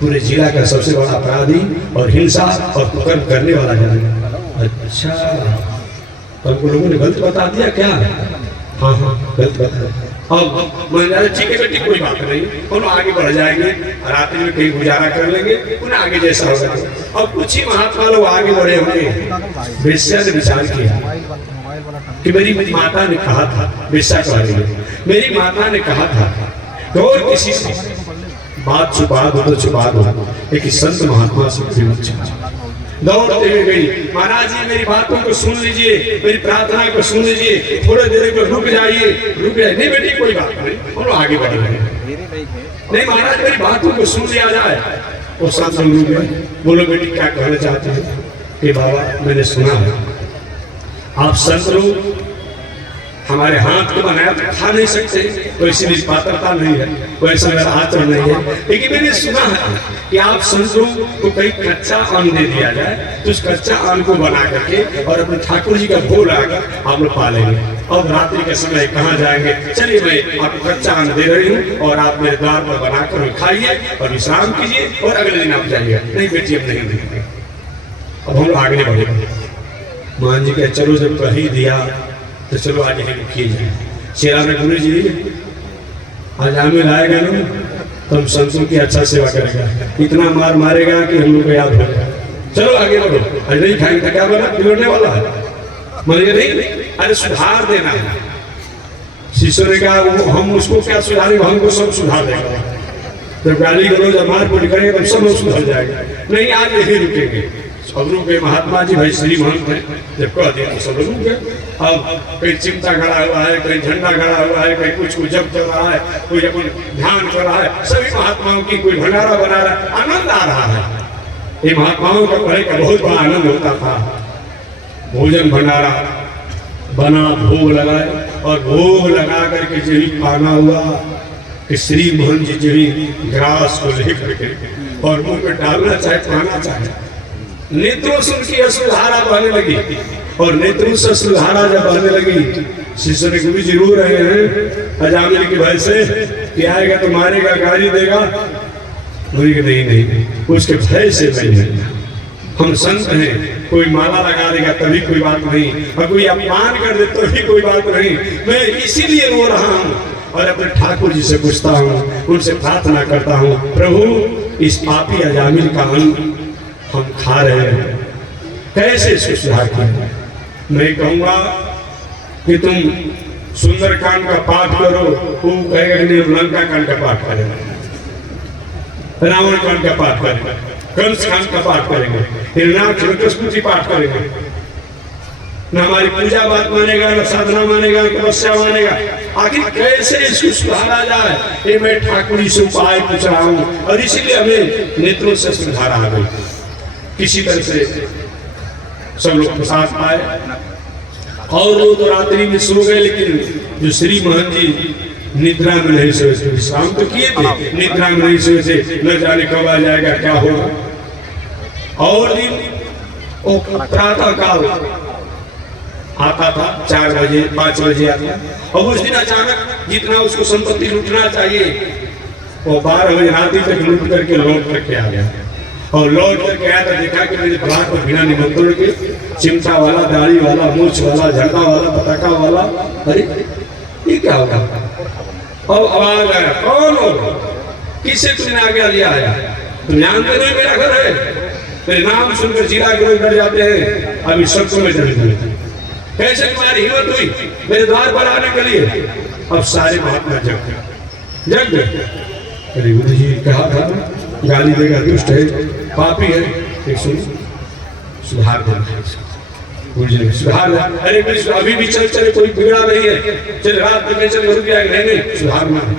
पूरे जिला का सबसे बड़ा अपराधी और हिंसा और कुकर्म करने वाला जन। अच्छा तो हमको लोगों ने गलत बता दिया क्या? हाँ हाँ गलत बता। अब मैं ठीक है बेटी, कोई बात नहीं, हम आगे बढ़ जाएंगे, रात्रि में कहीं गुजारा कर लेंगे, उन्हें आगे जैसा होगा। अब कुछ ही महात्मा लोग आगे बढ़े होंगे। वेश्या ने विचार किया कि मेरी माता ने कहा था, वेश्या कह रही है, मेरी माता ने कहा था कि और किसी से बात छुपा दो तो छुपा दो, एक संत महात्मा से दौड़ते हुए गई। महाराज जी मेरी बातों को सुन लीजिए, मेरी प्रार्थना को सुन लीजिए, थोड़े देर को रुक जाइए। रुक जाइए नहीं बेटी, कोई बात नहीं, और आगे बढ़ रहे हैं। नहीं महाराज मेरी बातों को सुन लिया जाए। वो सब रुक गए। बोलो बेटी क्या कहना चाहते हैं? कि बाबा मैंने सुना है आप संत लोग हमारे हाथ को बनाया तो खा नहीं सकते, वैसी मेरी पात्रता नहीं है, वैसा मेरा आचरण नहीं है। लेकिन मैंने सुना है कि आप संतों को कहीं कच्चा अन्न दे दिया जाए तो उस कच्चा अन्न को बना करके और अपने ठाकुर जी का भोग लगाकर आप लोग पालेंगे। अब रात्रि के समय कहाँ जाएंगे? चलिए मैं आपको कच्चा अन्न दे रही हूँ और आप मेरे द्वार पर बनाकर खाइए और विश्राम कीजिए और अगले दिन आप जाइए। नहीं बेटी अब नहीं देंगे। अब हम लोग आगे बढ़ेंगे। मान जी के चलो जब कही दिया तो चलो आज यही रुकिए जाए। चेला में गुरु जी अजामिल आएगा ना तो हम संतों की अच्छा सेवा करेगा, इतना मार मारेगा कि हम लोग को याद हो जाएगा। चलो आगे बढ़ो। अरे नहीं खाएंगे तो क्या बना, बिगड़ने वाला है। मानिए नहीं, अरे सुधार देना है। शिष्य ने कहा वो हम उसको क्या सुधारेंगे, हमको सब सुधार देगा। जब गाली गलौज मार पीट करेंगे तब सब सुधर जाएगा। नहीं आज यही रुकेंगे। सब लोग गए, महात्मा जी भाई श्री महंत है, जब कह दिया तो सब लोग गए। अब कहीं चिमटा खड़ा हुआ है, कहीं झंडा खड़ा हुआ है, कहीं कुछ जप चल रहा है, कोई अपन ध्यान कर रहा है, सभी महात्माओं की कोई भंडारा बना रहा है, आनंद आ रहा है। ये महात्माओं का पहले का बहुत बड़ा आनंद होता था। भोजन भंडारा बना, भोग लगाए और भोग लगा करके जो ही पाना हुआ कि श्री महंत जी जो ही ग्रास को लेकर के और मुंह में डालना चाहे, खाना चाहे, नेत्रों से उनकी अश्रुधारा बहने लगी। और नेत्रों से अश्रुधारा जब बहने लगी, शिष्य ने गुरु जी रो रहे हैं अजामिल की भय से कि आएगा तो मारेगा, गाली देगा। गुरु जी नहीं नहीं, उसके भय से नहीं, हम संत हैं, कोई माला लगा देगा तभी कोई बात नहीं, और कोई अपमान कर दे तो भी कोई बात नहीं। मैं इसीलिए रो रहा हूँ और अपने ठाकुर जी से पूछता हूँ, उनसे प्रार्थना करता हूँ, प्रभु इस पापी अजामिल का अन्न हम खा रहे हैं, कैसे इसको सुधार किया? मैं कहूंगा कि तुम सुंदरकांड का पाठ करो, वो कहेगा कि लंका कांड का पाठ करेगा, रावण कांड का पाठ करेंगे, कंस कांड का पाठ करेंगे, हिरण्यकशिपु पाठ करेंगे। न हमारी पूजा बात मानेगा, न साधना मानेगा, न तपस्या मानेगा। आखिर कैसे इसको सुधारा जाए, ये मैं ठाकुर जी से उपाय पूछ रहा हूँ। और इसीलिए हमें नेत्रों से सुधारा आ गई। किसी तरह से सब लोग प्रसाद पाए और लोग तो रात्रि में सो गए, लेकिन जो श्री महंत जी निद्रा में नहीं सोए थे, विश्राम तो किए थे, निद्रा में नहीं सोए थे, न जाने कब आ जाएगा क्या होगा। और दिन वो प्रातः काल आता था, 4 बजे 5 बजे आता, और उस दिन अचानक जितना उसको संपत्ति लूटना चाहिए वो 12 बजे रात्रि तक लूट करके लौट करके आ गया। और लौट करके आया तो देखा कि मेरे द्वार पर बिना निमंत्रण के चिमटा वाला, दाढ़ी वाला, मूछ वाला, झंडा वाला, पताका वाला, अरे ये क्या होगा। और आवाज आया, कौन हो, किससे तुमने आज्ञा लिया है, तुम जानते नहीं मेरा घर है। मेरे नाम सुनकर जिला के लोग डर जाते हैं, अभी सबको मैं डर गया, कैसे तुम्हारी हिम्मत हुई मेरे द्वार पर आने के लिए। अब सारे महात्मा जग गए। अरे गुरु जी कहा था गाली देगा, दुष्ट है, पापी है, एक सुधार देना, गुरु जी ने सुधार। अरे अभी भी चल कोई बिगड़ा नहीं है, चल रात में चल घर गया नहीं, सुधारना है।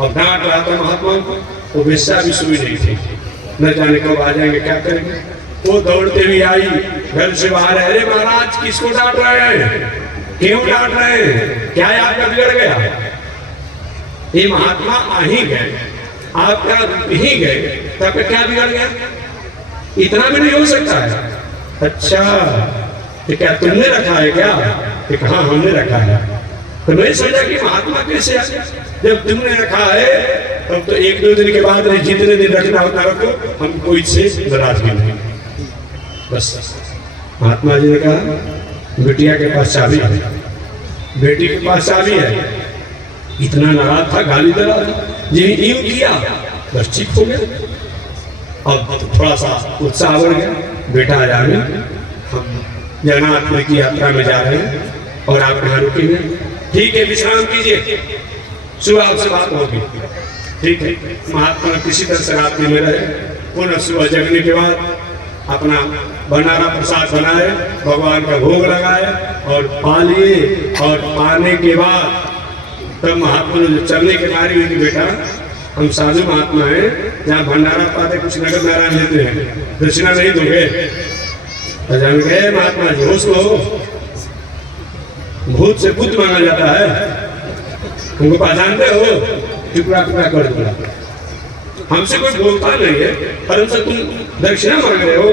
और डांट रहा था महात्मा को, वो वेश्या भी सुई नहीं थी, न जाने कब आ जाएंगे, क्या करेंगे। वो दौड़ते हुए आई, घर से बाहर, अरे महाराज किसको डांट रहे हैं, क्यों डांट रहे हैं, क्या आपका बिगड़ गया। ये महात्मा आ ही गए, आपका ही गए, तो आपका क्या बिगड़ गया, इतना भी नहीं हो सकता है। अच्छा तो क्या तुमने रखा है क्या, हाँ हमने रखा है। तो मैं सोचा कि महात्मा कैसे आ गया, जब तुमने रखा है तब तो 1-2 दिन के बाद जितने दिन रखना होता रखो, हम कोई से नाराजगी नहीं। बस महात्मा जी ने कहा बिटिया के पास चाबी है, बेटी के पास चाबी है। इतना नाराज था, गाली दे रहा था, जिन्हें यूं किया बस ठीक हो गया। अब तो थोड़ा सा उत्साह बढ़ गया, बेटा आ जाए, हम जगन्नाथपुरी की यात्रा में जा रहे हैं और आप यहाँ रुकेंगे, ठीक है विश्राम कीजिए, सुबह आपसे बात होगी। ठीक है, महात्मा किसी तरह से रात्रि में रहे, पुनः सुबह जगने के बाद अपना भंडारा प्रसाद बनाए, भगवान का भोग लगाए और पा लिए। और पाने के बाद तब महात्मा ने चलने के मारी हुई कि बेटा हम साधु महात्मा हैं, जहाँ भंडारा पाते कुछ नगर नारायण लेते हैं, दक्षिणा नहीं दोगे। जान गए महात्मा जी, होश लो, भूत से भूत मांगा जाता है, हमको पहचानते हो, टुकड़ा टुकड़ा कर दूंगा। हमसे कोई बोलता नहीं है और हमसे तुम दक्षिणा मांग रहे हो,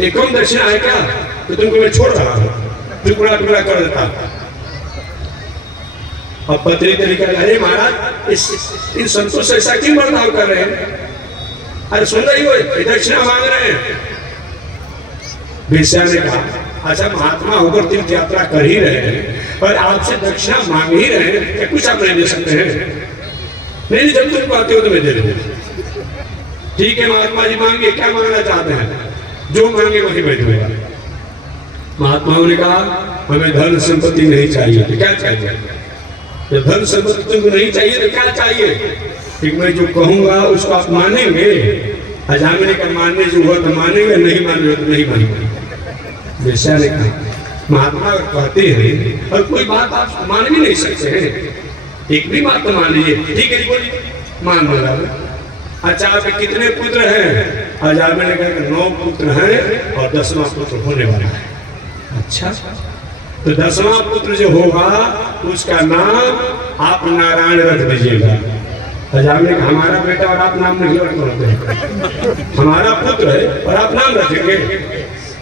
एक कम दक्षिणा है क्या, तो तुमको मैं छोड़ रहा हूँ, टुकड़ा टुकड़ा कर देता। अब पत्री तरीका, अरे महाराज इन संतों से ऐसा क्यों बर्ताव कर रहे हैं, अरे सुन रही हो दक्षिणा मांग रहे हैं। वेश्या ने कहा अच्छा महात्मा होकर तीर्थ यात्रा कर ही रहे हैं और आपसे दक्षिणा मांग ही रहे हैं, कुछ आप नहीं दे सकते हैं। नहीं जब तुम कहते हो तो मैं दे दूंगा। ठीक है महात्मा जी मांगे, क्या मांगना चाहते हैं, जो मांगे वही मैं दूंगा। महात्माओं ने कहा हमें धन संपत्ति नहीं चाहिए, तो क्या चाहिए, जब धन संपत्ति तुमको नहीं चाहिए तो क्या चाहिए, ठीक मैं जो कहूंगा उसको आप मानेंगे, अजामिने का मानने जो हुआ तो मानेंगे, नहीं मानेंगे तो नहीं मानेंगे। वेश्या ने कहा महात्मा कहते हैं और कोई बात आप मान भी नहीं सकते हैं, एक भी बात तो मान लीजिए। ठीक है जी बोलिए, मान लो। अच्छा आपके कितने पुत्र हैं, अजामिने ने कहा 9 पुत्र हैं और 10वां पुत्र होने वाला है। अच्छा तो 10वां पुत्र जो होगा उसका नाम आप नारायण रख दीजिएगा। अजामिने कहा हमारा बेटा और आप नाम नहीं रखते, हमारा पुत्र है और आप नाम रखेंगे।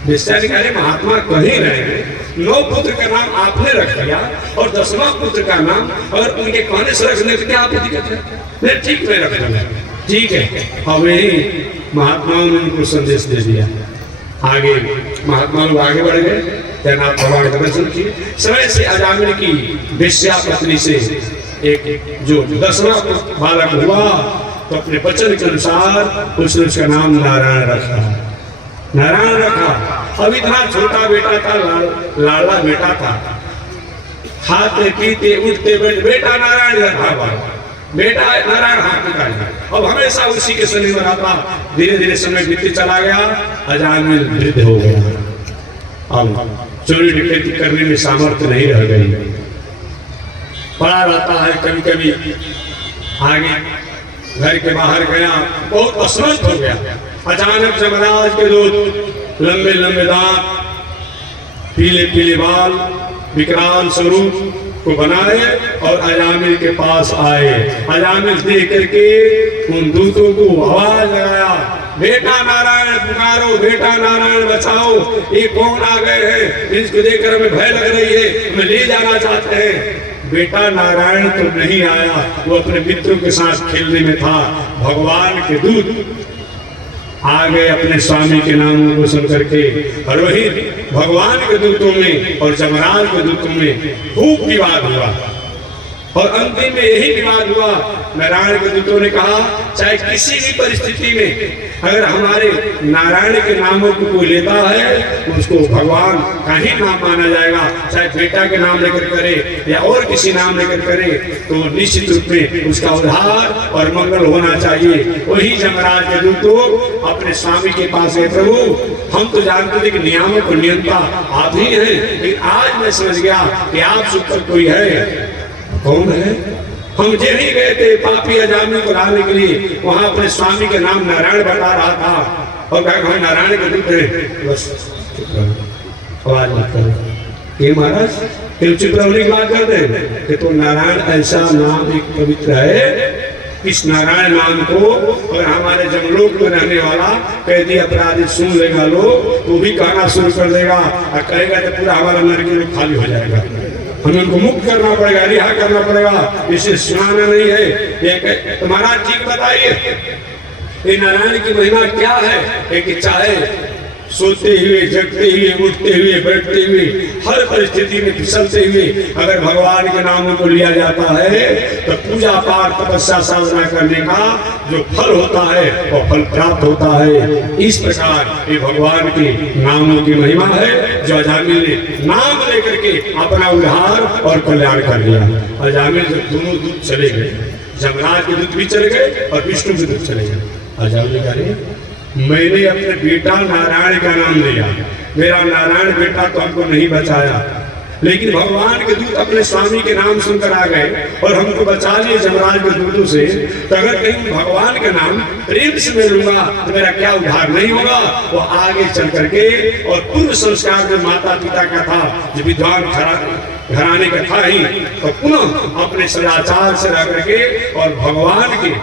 विश्वास महात्मा कहीं रहे, 9 पुत्र का नाम आपने रख दिया और 10वां पुत्र का नाम और उनके कहने से रखने की क्या दिक्कत है, मैं ठीक नहीं रख दूंगा। ठीक है, अब यही महात्माओं ने उनको संदेश दे दिया। आगे महात्मा लोग आगे बढ़ गए, जगन्नाथ भगवान का दर्शन किए। समय से अजामिन की वेश्या पत्नी से एक जो 10वां बालक हुआ तो अपने वचन के अनुसार उसने उसका नाम नारायण रखा, नारायण रखा। अब इतना छोटा बेटा था, लाला बेटा था, खाते पीते उठते बैठते बेटा नारायण रखा, बेटा नारायण हाथ निकाल। अब हमेशा उसी के शनि में रहता। धीरे धीरे समय बीतते चला गया, अजामिल वृद्ध हो गया। अब चोरी डकैती करने में सामर्थ्य नहीं रह गई, पड़ा रहता है। कभी कभी आगे घर के बाहर गया, बहुत असमर्थ हो गया। अचानक जमराज के दूत, लंबे लंबे दांत, पीले पीले बाल, विकराल स्वरूप, को बनाए और अजामिल के पास आए। अजामिल देख करके उन दूतों को आवाज लगाया, बेटा नारायण पुकारो, बेटा नारायण बचाओ, ये कौन आ गए हैं, इसको देखकर हमें भय लग रही है, हमें ले जाना चाहते हैं। बेटा नारायण तो नहीं आया, वो अपने मित्रों के साथ खेलने में था। भगवान के दूत आ गए अपने स्वामी के नामों को सुन करके, और वही भगवान के दूतों में और जमराज के दूतों में खूब विवाद हुआ, और अंतिम में यही विवाद हुआ। नारायण के दूतों ने कहा, चाहे किसी भी परिस्थिति में अगर हमारे नारायण के नामों को कोई लेता है उसको भगवान का ही नाम माना जाएगा, चाहे बेटा के नाम लेकर करे या और किसी नाम लेकर करे, तो निश्चित रूप में उसका उद्धार और मंगल होना चाहिए। वही जमराज के दूतों अपने स्वामी के पास है, प्रभु हम तो जानते थे कि नियामक और नियंता आप ही हैं, लेकिन आज मैं समझ गया कि आप से ऊपर कोई है। कौन है? हम जेल ही गए थे पापी अजामिल को लाने के लिए, वहां अपने स्वामी के नाम नारायण बता रहा था और कहा नारायण के दूत है। बस आवाज मत करो। ये महाराज तुम चुप रहने की बात करते हैं कि तो नारायण ऐसा नाम एक पवित्र है, इस नारायण नाम को और हमारे जमलोक में रहने वाला कैदी अपराधी सुन लेगा लोग तो भी कहना शुरू कर देगा और कहेगा तो पूरा हमारा नरक में खाली हो जाएगा, हमें उनको मुक्त करना पड़ेगा, रिहा करना पड़ेगा, इसे सुनाना नहीं है। ये तुम्हारा ठीक बताइए, ये नारायण की महिमा क्या है कि चाहे सोते हुए, जगते हुए, उठते हुए, बैठते हुए, हर परिस्थिति में फिसलते हुए अगर भगवान के नामों को लिया जाता है तो पूजा पाठ तपस्या साधना करने का जो फल होता है वो फल प्राप्त होता है। इस प्रकार ये भगवान के नामों की महिमा है जो अजामिल ने नाम लेकर के अपना उद्धार और कल्याण कर लिया। अजामिल जब दोनों दूत चले गए, जमराज के दूत भी चले गए और विष्णु के दूत चले गए, अजामिल कहा मैंने अपने बेटा नारायण का नाम लिया, मेरा नारायण बेटा तो हमको नहीं बचाया, लेकिन भगवान के दूत अपने स्वामी के नाम सुनकर आ गए और हमको बचा लिए जमराज के दूतों से। तो अगर कहीं भगवान का नाम प्रेम से मैं लूंगा तो मेरा क्या उद्धार नहीं होगा? वो आगे चल करके और पूर्व संस्कार जो माता पिता का था, जो विद्वान घराने का था ही, तो पुनः अपने सदाचार से रह करके और भगवान के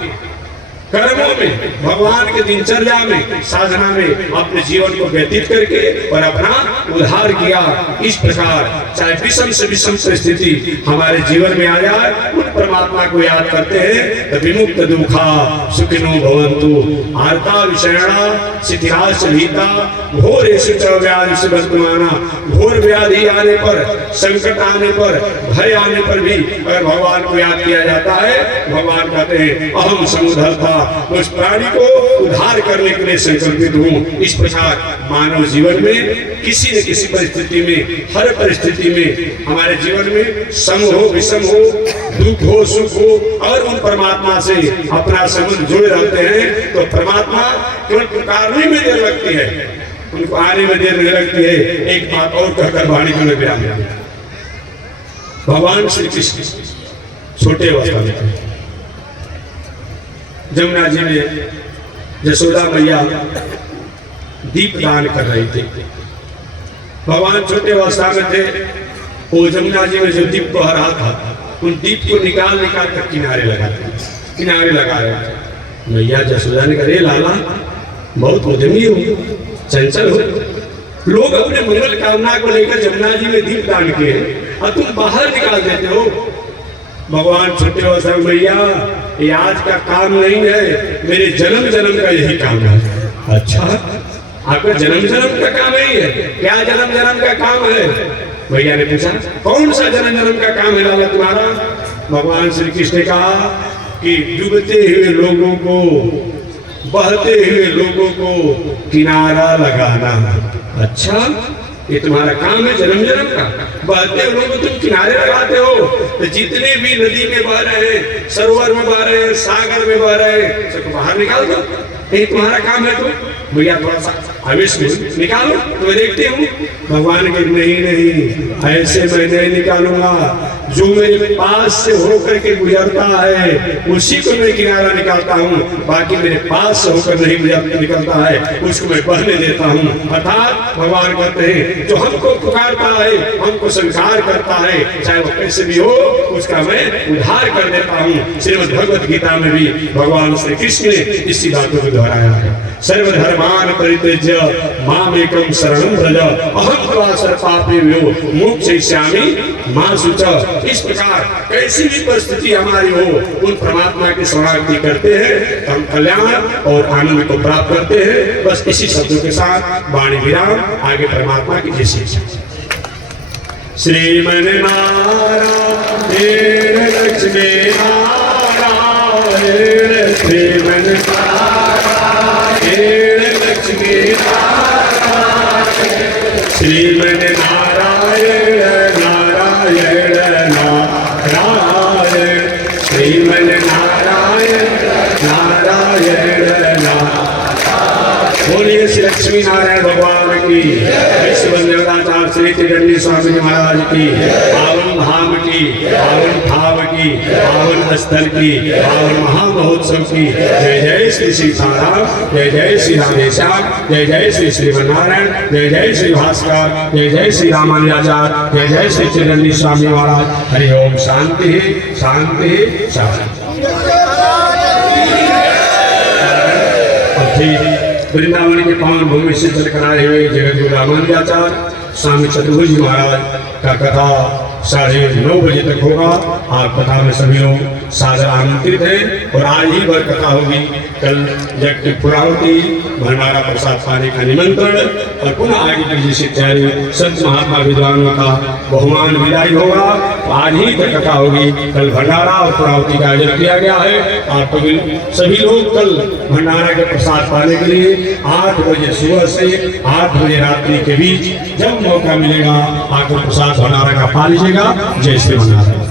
कर्मों में, भगवान के दिनचर्या में, साधना में अपने जीवन को व्यतीत करके और अपना उद्धार किया। इस प्रकार चाहे विषम से विषम परिस्थिति हमारे जीवन में आ जाए, उन परमात्मा को याद करते हैं तो विमुक्त दुखा सुखिनो भवन्तु आर्ता विषयणा शिथिराश भीता घोर व्याधि से वर्तमाना। घोर व्याधि आने पर, संकट आने पर, भय आने पर भी अगर भगवान को याद किया जाता है, भगवान कहते हैं अहम समुद्धरता, उस प्राणी को उद्धार करने के लिए संकल्पित हूँ। इस प्रकार मानव जीवन में किसी न किसी परिस्थिति में, हर परिस्थिति में हमारे जीवन में सम हो, विषम हो, दुख हो, सुख हो, और उन परमात्मा से अपना संबंध जुड़े रहते हैं तो परमात्मा केवल पुकारने में देर लगती है, उनको आने में देर नहीं लगती है। एक बात और कहकर वाणी को विराम दिया। भगवान श्री कृष्ण छोटे अवस्था में जमुना जी में यशोदा मैया दीप दान कर रही थी। भगवान छोटे अवस्था में थे, वो जमुना जी में जो दीप बह रहा था उन दीप को निकाल कर किनारे लगा रहे थे। मैया यशोदा ने कहा, लाला बहुत उद्यमी हो, चंचल हो, लोग अपने मंगल कामना को लेकर जमुना जी में दीप दान किए और तुम बाहर निकाल देते हो। भगवान छोटे अवस्था में, मैया ये आज का काम नहीं है, मेरे जन्म जन्म का यही काम है। अच्छा, आपका जन्म जन्म का काम यही है? क्या जन्म जन्म का काम है? भैया ने पूछा, कौन सा जन्म जन्म का काम है लाला तुम्हारा? भगवान श्री कृष्ण ने कहा कि डूबते हुए लोगों को, बहते हुए लोगों को किनारा लगाना। अच्छा, ये तुम्हारा काम है जन्म जन्म का? बहते हुए लोगों को तुम किनारे लगाते हो, तो जितने भी नदी में बह रहे हैं, सरोवर में बह रहे हैं, सागर में बह रहे हैं, सबको बाहर निकाल दो, ये तुम्हारा काम है। तो भैया थोड़ा सा आवेश में निकालो तो मैं देखती हूँ। भगवान के नहीं नहीं ऐसे मैं नहीं निकालूंगा, जो मेरे पास से होकर के गुजरता है उसी को मैं किनारा निकालता हूँ, बाकी मेरे पास से होकर नहीं निकलता है उसको मैं बहने देता हूँ। अर्थात भगवान कहते हैं जो हमको पुकारता है, हमको स्वीकार करता है, चाहे वो कैसे भी हो उसका मैं उद्धार कर देता हूँ। श्रीमद् भगवत गीता में भी भगवान श्री कृष्ण ने इसी बातों को दोहराया है। सर्वधर्मान परित्यज्य मामेकं शरणं व्रज अहं त्वा सर्वपापेभ्यो मोक्षयिष्यामि मा शुचः। इस प्रकार कैसी भी परिस्थिति हमारी हो उन परमात्मा की शरणागति करते हैं, हम कल्याण और आनंद को प्राप्त करते हैं। बस इसी शब्दों के साथ वाणी विराम, आगे परमात्मा की जय श्री श्रीमन नारायण लक्ष्मी नारायण श्रीमन नारायण लक्ष्मी नारायण श्रीमन नारायण नारायण नारायण श्रीमन नारायण नारायण नारायण। बोलिए श्री लक्ष्मी नारायण भगवान की, विश्व देवताचार्य श्री त्रिदंडी स्वामी जी महाराज की, पावन धाम की, पावन भाव की, पावन स्थल की, पावन महामहोत्सव की। जय जय श्री सीताराम, जय जय श्री राधेश्याम, जय जय श्री श्रीमन्नारायण, जय जय श्री भास्कर, जय जय श्री रामानुजाचार्य, जय जय श्री त्रिदंडी स्वामी महाराज। हरि ओम। शांति शांति शांति। वृंदावन के पावन भूमि से जल कराए हुए जगत रामानुजाचार्य स्वामी चतुर्भुज महाराज का कथा 9:30 बजे तक होगा। और कथा में सभी लोग सादर आमंत्रित हैं और आज ही वह कथा होगी। कल यज्ञ की पूर्णाहुति, भंडारा प्रसाद पाने का निमंत्रण और पुनः आगे की जैसी तैयारी, संत महात्मा विद्वानों का बहुमान विदाई होगा। आज ही तक कथा होगी, कल भंडारा और पूर्णाहुति का आयोजन किया गया है। और सभी लोग कल भंडारा के प्रसाद पाने के लिए 8 बजे सुबह से 8 बजे रात्रि के बीच जब मौका मिलेगा आकर प्रसाद भंडारा का पा लीजिएगा। जय श्री भंडारा।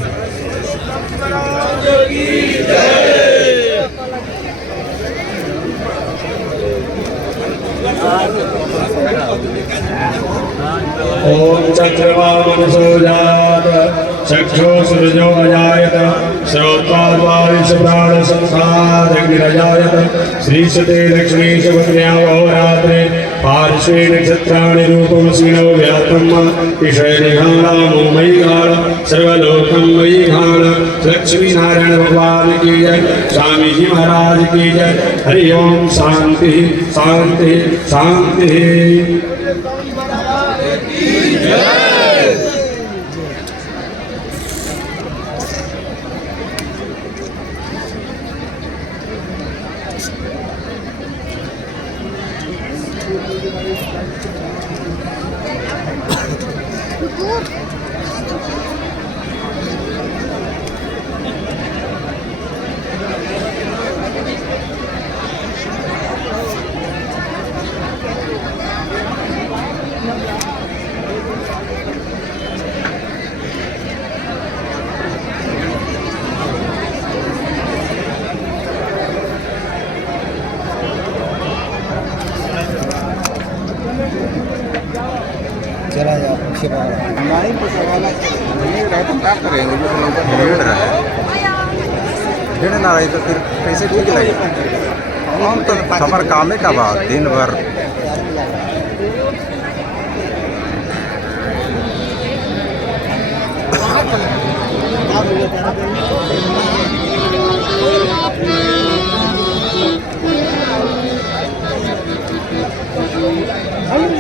ओम चंद्रमा मनसो जात चक्षो सूर्यो अजायत श्रोत्राद्वारिश प्राण संसारग्निरजायत श्रीसुते लक्ष्मी सुभद्र्या वहोरात्रे पार्श्वे नक्षत्राणि रूपमसिनो व्याप्तम् ईशनिघाणामो मयिघाण सर्वलोकं मयिघाण। लक्ष्मी नारायण भगवान की जय, स्वामी जी महाराज की जय। हरि ओम। शांति शांति शांति। चला जाओ पीछे हमारे वाला तो क्या करेंगे, जो लोग भीड़ रहे भीड़ ना रही तो फिर कैसे ठीक लगे। हम तो हमारे कामे का बात दिन भर हम